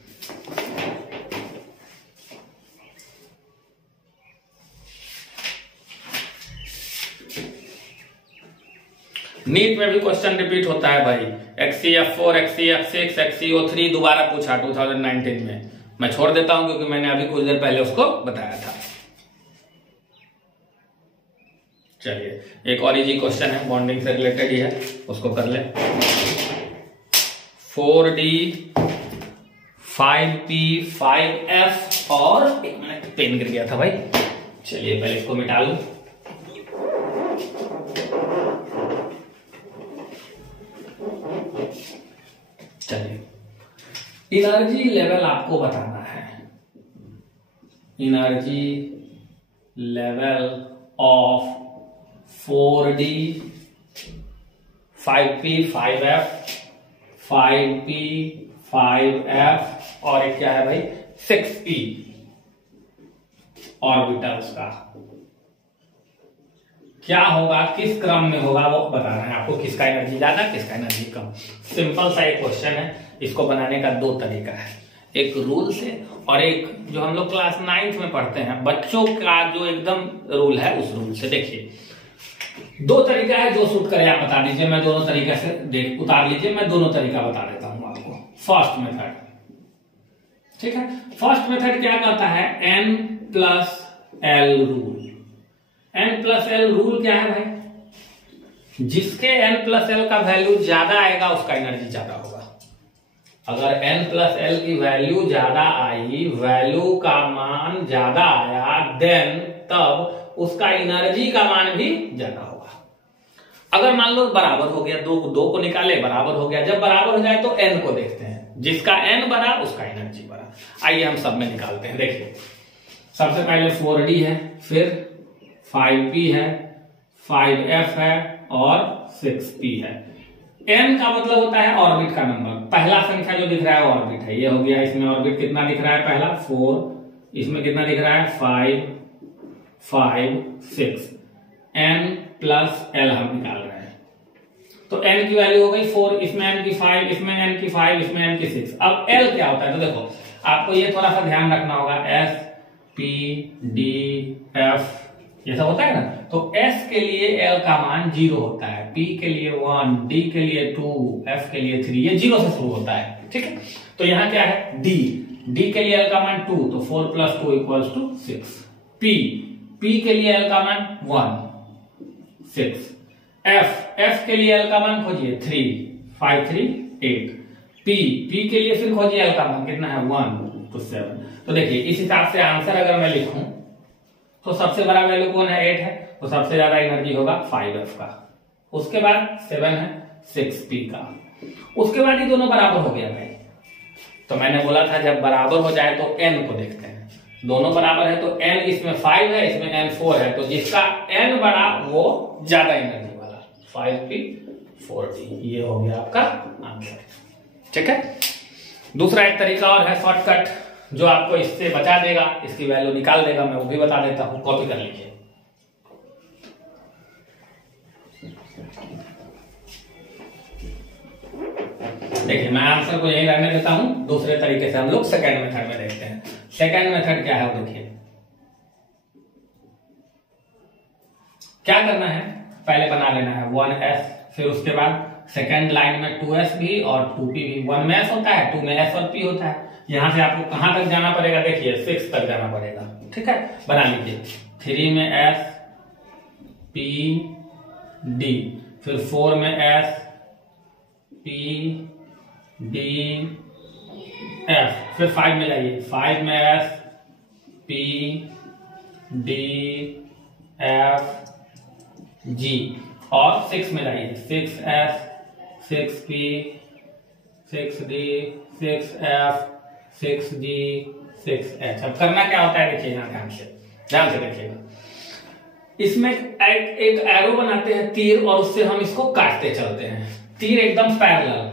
नीट में भी क्वेश्चन रिपीट होता है भाई, XCF4 XCF6 XCO3 दोबारा पूछा 2019 में। मैं छोड़ देता हूं क्योंकि मैंने अभी कुछ देर पहले उसको बताया था। चलिए एक और इजी क्वेश्चन है, बॉन्डिंग से रिलेटेड ही है, उसको कर ले। 4D 5P 5F और एक मिनट पेन गिर गया था भाई, चलिए पहले इसको मिटा लूं। चलिए एनर्जी लेवल आपको बताना है, energy level of 4D 5P 5F 5P 5F और एक क्या है भाई 6P ऑर्बिटल्स का क्या होगा, किस क्रम में होगा वो बताना है आपको, किसका एनर्जी ज्यादा किसका एनर्जी कम। सिंपल सा एक क्वेश्चन है, इसको बनाने का दो तरीका है, एक रूल से और एक जो हम लोग क्लास 9th में पढ़ते हैं बच्चों का जो एकदम रूल है उस रूल से। देखिए दो तरीका है, जो सूट करे आप बता दीजिए, मैं दोनों तरीके से देख उतार लीजिए, मैं दोनों तरीका बता देता हूं आपको। फर्स्ट मेथड, ठीक है, फर्स्ट मेथड क्या कहता है, N+L रूल। N+L रूल क्या है भाई, जिसके N+L का वैल्यू ज्यादा आएगा उसका एनर्जी ज्यादा होगा। अगर N+L की वैल्यू ज्यादा आई, वैल्यू का मान ज्यादा आया, देन तब उसका एनर्जी का मान भी ज्यादा होगा। अगर मान लो बराबर हो गया, दो को निकाले बराबर हो गया, जब बराबर हो जाए तो n को देखते हैं, जिसका n बढ़ा उसका एनर्जी बढ़ा। आइए हम सब में निकालते हैं। देखिए सबसे पहले 4D है, फिर 5P है, 5F है और 6P है। n का मतलब होता है ऑर्बिट का नंबर, पहला संख्या जो दिख रहा है ऑर्बिट है, ये हो गया। इसमें ऑर्बिट कितना दिख रहा है, पहला 4, इसमें कितना दिख रहा है 5 5 6, N+L हम निकाल रहे हैं, तो n की वैल्यू हो गई 4, इसमें n की 5, इसमें n की 5, इसमें n की 6। अब L क्या होता है, तो देखो आपको ये थोड़ा सा ध्यान रखना होगा, S P D F ये सब होता है ना, तो S के लिए L का मान 0 होता है, P के लिए 1, D के लिए 2, F के लिए 3, ये 0 से शुरू होता है। ठीक है, तो यहाँ क्या है D के लिए L का मान 2, तो 4 + 2 = 6। P के लिए L का मान 1 6, F के लिए L का मान खोजिए 3 5 3 8, P के लिए फिर खोजिए L का मान कितना है 1 तो 7। तो देखिए इस हिसाब से आंसर अगर मैं लिखूं तो सबसे बड़ा वैल्यू कौन है 8 है, तो सबसे ज्यादा एनर्जी होगा 5F का, उसके बाद 7 है 6P का, उसके बाद ये दोनों बराबर हो गया भाई। तो मैंने बोला था जब बराबर हो जाए तो n को देखते हैं, दोनों बराबर है तो n इसमें 5 है, इसमें n 4 है, तो जिसका n बड़ा वो ज्यादा एनर्जी वाला 5P 4D, ये हो गया आपका आंसर। ठीक है, दूसरा एक तरीका और है शॉर्टकट जो आपको इससे बचा देगा, इसकी वैल्यू निकाल देगा, मैं वो भी बता देता हूं, कॉपी कर लीजिए। देखिए मैं आंसर को यही रहने देता हूं, दूसरे तरीके से हम लोग सेकेंड मेथड में देखते हैं। सेकेंड मेथड क्या है वो देखिए, क्या करना है, पहले बना लेना है 1s, फिर उसके बाद सेकेंड लाइन में 2s भी और 2p भी। 1 में s होता है, 2 में s और p होता है। यहां से आपको कहां तक जाना पड़ेगा, देखिए 6 तक जाना पड़ेगा, ठीक है, बना लीजिए। 3 में s p d, फिर 4 में s p d f, फिर 5 में जाइए, 5 में s p d f g, और 6 में जाइए, 6s 6p 6d 6f 6g 6h। अब करना क्या होता है, देखिए यहाँ ध्यान से देखिएगा। इसमें एक एरो बनाते हैं तीर, और उससे हम इसको काटते चलते हैं। तीर एकदम पैरेलल,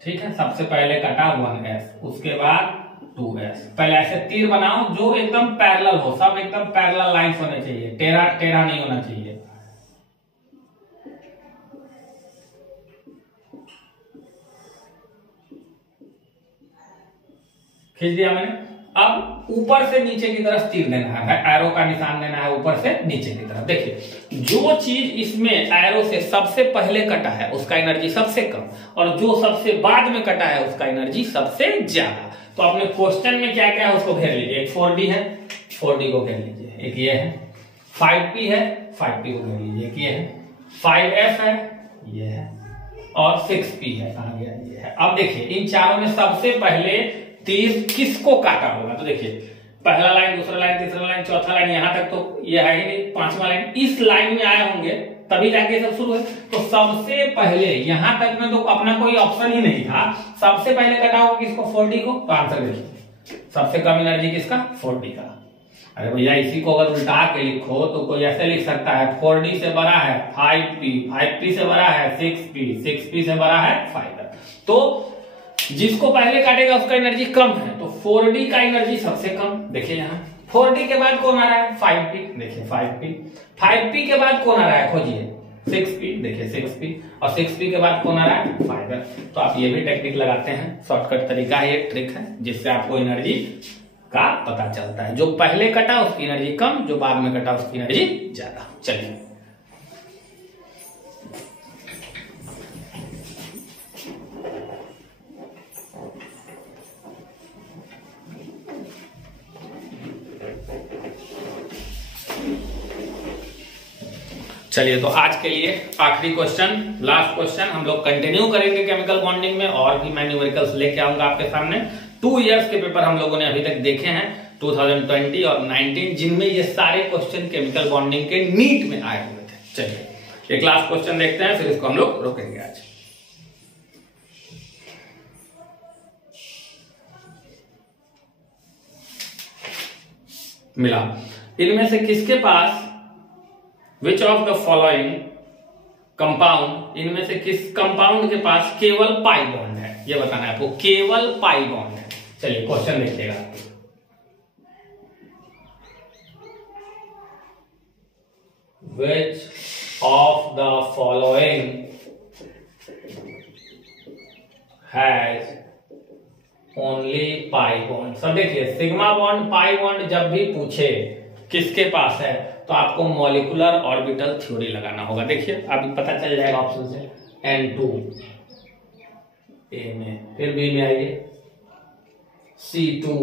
ठीक है। सबसे पहले कटा 1s, उसके बाद 2s। पहले ऐसे तीर बनाओ जो एकदम पैरेलल हो, सब एकदम पैरेलल लाइंस होने चाहिए, टेढ़ा टेढ़ा नहीं होना चाहिए। खींच दिया मैंने। अब ऊपर से नीचे की तरफ तीर देना है, एरो का निशान देना है ऊपर से नीचे की तरफ। देखिए जो चीज इसमें एरो से सबसे पहले कटा है उसका एनर्जी सबसे कम, और जो सबसे बाद में कटा है उसका एनर्जी सबसे ज्यादा। तो अपने क्वेश्चन में क्या क्या है उसको घेर लीजिए। एक 4d है, 4d को घेर लीजिए। एक ये है 5p है, 5p को घेर लीजिए। एक ये है 5f है, ये है, और 6p है, कहां गया, ये है। अब देखिए इन चारों में सबसे पहले तीर किसको काटा होगा, तो देखिए पहला लाइन, दूसरा लाइन, तीसरा लाइन, चौथा लाइन, यहां तक तो ये है ही नहीं, पांचवा लाइन इस लाइन में आए होंगे तभी जाके सब शुरू है। तो सबसे पहले यहां तक में तो अपना कोई ऑप्शन ही नहीं था, सबसे पहले कटा होगा किसको, 4d को। तो आंसर देखिए सबसे कम एनर्जी किसका, 4d का। अरे भैया इसी को अगर उल्टा के लिखो तो कोई ऐसे लिख सकता है 4d से बड़ा है 5p, 5p से बड़ा है 6p, 6p से बड़ा है 5f। तो जिसको पहले काटेगा उसका एनर्जी कम है, तो 4d का एनर्जी सबसे कम। देखिए यहाँ 4d के बाद कौन आ रहा है, 5p, देखिए 5p। 5p के बाद कौन आ रहा है, खोजिए 6p, देखिए 6p, और 6p के बाद कौन आ रहा है, 5f। तो आप ये भी टेक्निक लगाते हैं, शॉर्टकट तरीका है, ये ट्रिक है जिससे आपको एनर्जी का पता चलता है। जो पहले कटा उसकी एनर्जी कम, जो बाद में कटा उसकी एनर्जी ज्यादा। चलिए चलिए, तो आज के लिए आखिरी क्वेश्चन, लास्ट क्वेश्चन हम लोग कंटिन्यू करेंगे केमिकल बॉन्डिंग में, और भी मैं न्यूमेरिकल्स लेके आऊंगा आपके सामने। 2 इयर्स के पेपर हम लोगों ने अभी तक देखे हैं, 2020 और 19, जिनमें ये सारे क्वेश्चन केमिकल बॉन्डिंग के नीट में आए हुए थे। चलिए एक लास्ट क्वेश्चन देखते हैं, फिर इसको हम लोग रोकेंगे आज। मिला, इनमें से किसके पास Which of the following compound, इनमें से किस कंपाउंड के पास केवल पाई बॉन्ड है, ये बताना है आपको, केवल पाई बॉन्ड है। चलिए क्वेश्चन देखिएगा। Which of the following has only pi bond. सब देखिए सिग्मा बॉन्ड, पाई बॉन्ड जब भी पूछे किसके पास है तो आपको मॉलिक्यूलर ऑर्बिटल थ्योरी लगाना होगा। देखिए अभी पता चल जाएगा ऑप्शन से, N2 ए में, फिर बी में आइए C2।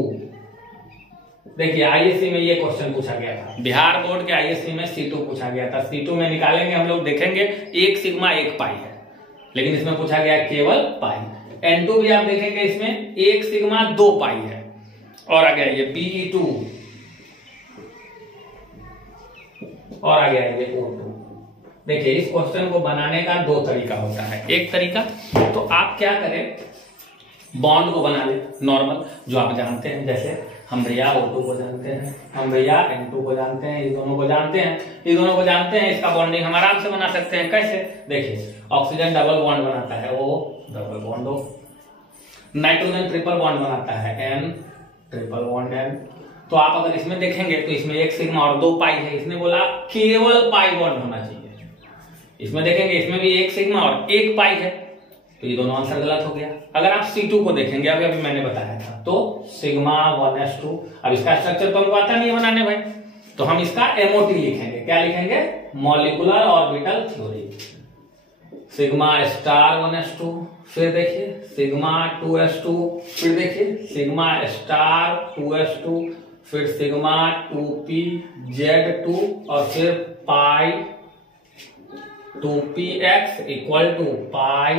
देखिए आईएससी में ये क्वेश्चन पूछा गया था, बिहार बोर्ड के आईएससी में C2 पूछा गया था। C2 में निकालेंगे हम लोग, देखेंगे एक सिग्मा एक पाई है, लेकिन इसमें पूछा गया केवल पाई। N2 भी आप देखेंगे इसमें एक सिग्मा 2 पाई है, और आ गया ये Be2, और आ गया ये O2। देखिए इस क्वेश्चन को बनाने का 2 तरीका होता है। एक तरीका तो आप क्या करें, बॉन्ड को बना ले नॉर्मल, जो आप जानते हैं, जैसे हम भैया O2 को जानते हैं, हम भैया N2 को जानते हैं, इस दोनों को जानते हैं, इस दोनों को जानते हैं, इसका बॉन्डिंग हम आराम से बना सकते हैं। कैसे, देखिए ऑक्सीजन डबल बॉन्ड बनाता है O, double bond O, nitrogen triple bond बनाता है N, ट्रिपल बॉन्ड N। तो आप अगर इसमें देखेंगे तो इसमें एक सिग्मा और 2 पाई है, इसने बोला केवल पाई बॉन्ड होना चाहिए। इसमें देखेंगे इसमें भी एक सिग्मा और 1 पाई है, तो ये दोनों आंसर गलत हो गया। अगर आप C2 को देखेंगे, अभी मैंने बताया था, तो सिग्मा 1s2। अब इसका स्ट्रक्चर तो हमको आता नहीं है बनाने भाई, तो हम इसका MOT लिखेंगे। क्या लिखेंगे, molecular orbital theory. Sigma star 1s2, फिर देखिए सिग्मा 2s2, फिर देखिए सिग्मा स्टार 2s2, फिर सिग्मा 2pz2 और फिर पाई 2px equal to pi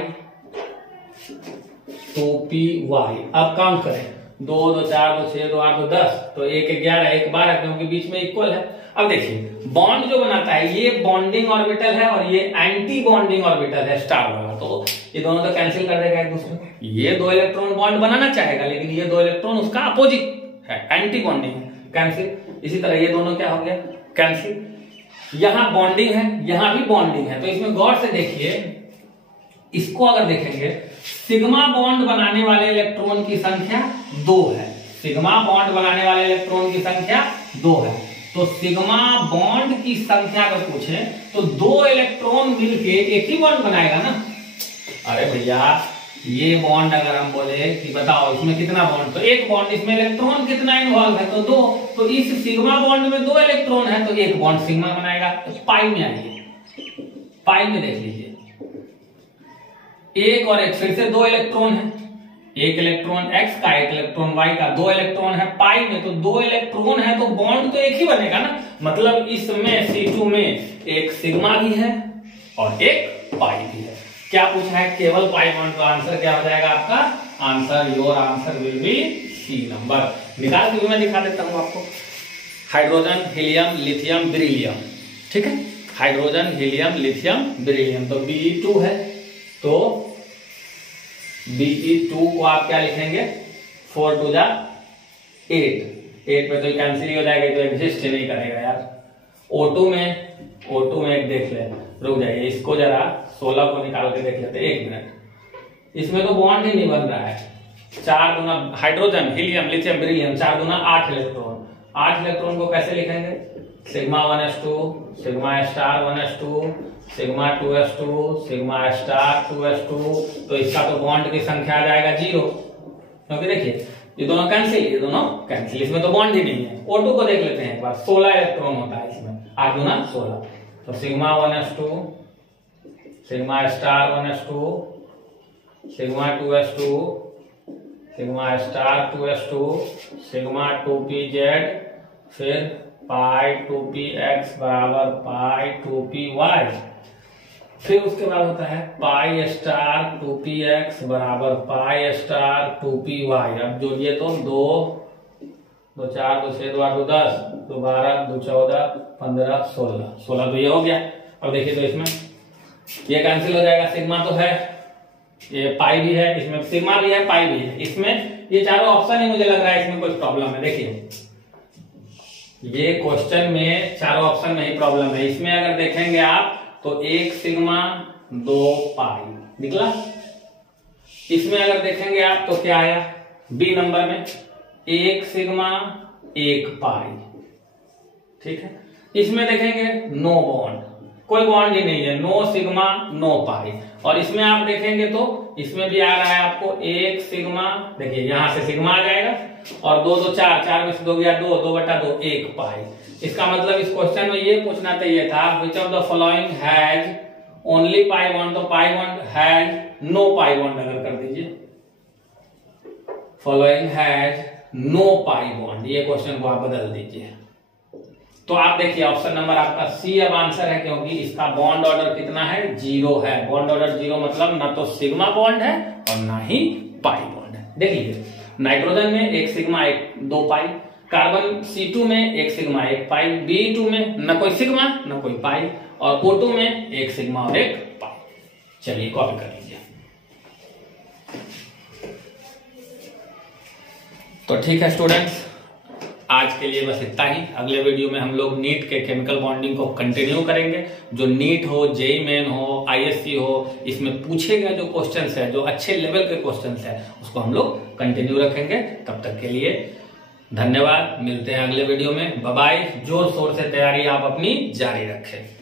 2py। अब काउंट करें, 2 2 4 2 6 2 8 2 10, तो 1 11 1 12 क्योंकि बीच में इक्वल है। अब देखिए बॉन्ड जो बनाता है ये बॉन्डिंग ऑर्बिटल है और ये एंटी बॉन्डिंग ऑर्बिटल है स्टार वाला, तो ये दोनों तो कैंसिल कर देगा एक दूसरे को। ये 2 इलेक्ट्रॉन बॉन्ड बनाना चाहेगा लेकिन ये 2 इलेक्ट्रॉन उसका अपोजिट है, एंटी बॉन्डिंग है, कैंसिल। इसी तरह ये दोनों क्या हो गया, कैंसिल। यहां बॉन्डिंग है, यहां भी बॉन्डिंग है, तो इसमें गौर से देखिए, इसको अगर देखेंगे सिग्मा बॉन्ड बनाने वाले इलेक्ट्रॉन की संख्या 2 है, सिग्मा बॉन्ड बनाने वाले इलेक्ट्रॉन की संख्या 2 है, तो सिग्मा बॉन्ड की संख्या अगर पूछे तो 2 इलेक्ट्रॉन मिलके एक ही बॉन्ड बनाएगा ना। अरे भैया ये बॉन्ड अगर हम बोले कि बताओ इसमें कितना बॉन्ड, तो एक बॉन्ड, इसमें इलेक्ट्रॉन कितना इन्वॉल्व है, तो 2, तो इस सिग्मा बॉन्ड में 2 इलेक्ट्रॉन है तो एक बॉन्ड सिग्मा बनाएगा। तो पाई में आइए, पाई में देख लीजिए, एक और एक, फिर से 2 इलेक्ट्रॉन है, एक इलेक्ट्रॉन x का, एक इलेक्ट्रॉन y का, 2 इलेक्ट्रॉन है पाई में, तो 2 इलेक्ट्रॉन है तो बॉन्ड तो एक ही बनेगा ना, मतलब इसमें C2 में एक सिग्मा भी है और एक पाई भी है। क्या पूछा है, केवल पाई बॉन्ड, तो आंसर क्या हो जाएगा आपका, answer, your answer will be C number. निकाल के भी मैं दिखा देता हूं आपको, हाइड्रोजन हीलियम लिथियम बेरिलियम, ठीक है, हाइड्रोजन हीलियम लिथियम बेरिलियम, तो Be2 है, तो Be2 को आप क्या लिखेंगे, 4 2 जा 8, 8 पे तो कैंसिल ही हो जाएगा, तो एग्जिस्ट ही नहीं करेगा यार। O2 में एक देख ले, रुक जाइए, इसको जरा 16 को निकाल के देख लेते, 1 मिनट, इसमें तो बॉन्ड ही नहीं बन रहा है। 4 दूना हाइड्रोजन हीलियम लिथियम बेरिलियम, 4 दूना 8 इलेक्ट्रॉन, 8 इलेक्ट्रॉन को कैसे लिखेंगे, sigma 1s2, sigma star 1s2, sigma 2s2, sigma star 2s2, तो इसका तो बॉन्ड की संख्या आ जाएगा 0, क्योंकि देखिए ये दोनों कैंसिल, ये दोनों कैंसिल, इसमें तो बॉन्ड ही नहीं है। O2 को देख लेते हैं एक बार, 16 इलेक्ट्रॉन होता है इसमें, 8 दूना 16, तो sigma 1s2, sigma star 1s2, sigma 2s2, sigma star 2s2, sigma 2pz, फिर पाई 2px बराबर पाई 2py, फिर उसके बाद होता है पाई स्टार 2px बराबर पाई स्टार 2py। अब जोड़िए तो 2 2 4 2 6 2 8 2 10 2 12 2 14 15 16, 16 तो ये हो गया। अब देखिए तो इसमें ये कैंसिल हो जाएगा, सिग्मा तो है, ये पाई भी है, इसमें सिग्मा भी है पाई भी है, इसमें ये चारों ऑप्शन ही मुझे लग रहा है इसमें कुछ प्रॉब्लम है। देखिए ये क्वेश्चन में चारों ऑप्शन में ही प्रॉब्लम है, इसमें अगर देखेंगे आप तो 1 सिग्मा 2 पाई निकला, इसमें अगर देखेंगे आप तो क्या आया, बी नंबर में 1 सिग्मा 1 पाई, ठीक है। इसमें देखेंगे नो बॉन्ड, कोई बॉन्ड ही नहीं है, नो सिग्मा नो पाई, और इसमें आप देखेंगे तो इसमें भी आ रहा है आपको 1 सिग्मा, देखिए यहां से सिग्मा आ जाएगा, और 2 2 4 4 में से 2 गया 2 2 बटा 2 1 पाई। इसका मतलब इस क्वेश्चन में ये पूछना चाहिए था, which of the following has only pi bond, तो pi bond has no pi bond अगर कर दीजिए, following has no pi bond, ये क्वेश्चन को आप बदल दीजिए। तो आप देखिए ऑप्शन नंबर आपका सी अब आंसर है, क्योंकि इसका बॉन्ड ऑर्डर कितना है, 0 है। बॉन्ड ऑर्डर 0 मतलब ना तो सिग्मा बॉन्ड है और ना ही पाई बॉन्ड है। देख लीजिए नाइट्रोजन में 1 सिग्मा 2 पाई, कार्बन C2 में 1 सिग्मा 1 पाई, B2 में न कोई सिग्मा न कोई पाई, और O2 में 1 सिग्मा और 1 पाई। चलिए कॉपी कर लीजिए। तो ठीक है स्टूडेंट्स, आज के लिए बस इतना ही। अगले वीडियो में हम लोग नीट के केमिकल बॉन्डिंग को कंटिन्यू करेंगे। जो नीट हो, जेईई मेन हो, ISC हो, इसमें पूछे गए जो क्वेश्चंस है, जो अच्छे लेवल के क्वेश्चंस है, उसको हम लोग कंटिन्यू रखेंगे। तब तक के लिए धन्यवाद, मिलते हैं अगले वीडियो में। Bye bye. जोर शोर से तैयारी आप अपनी जारी रखें।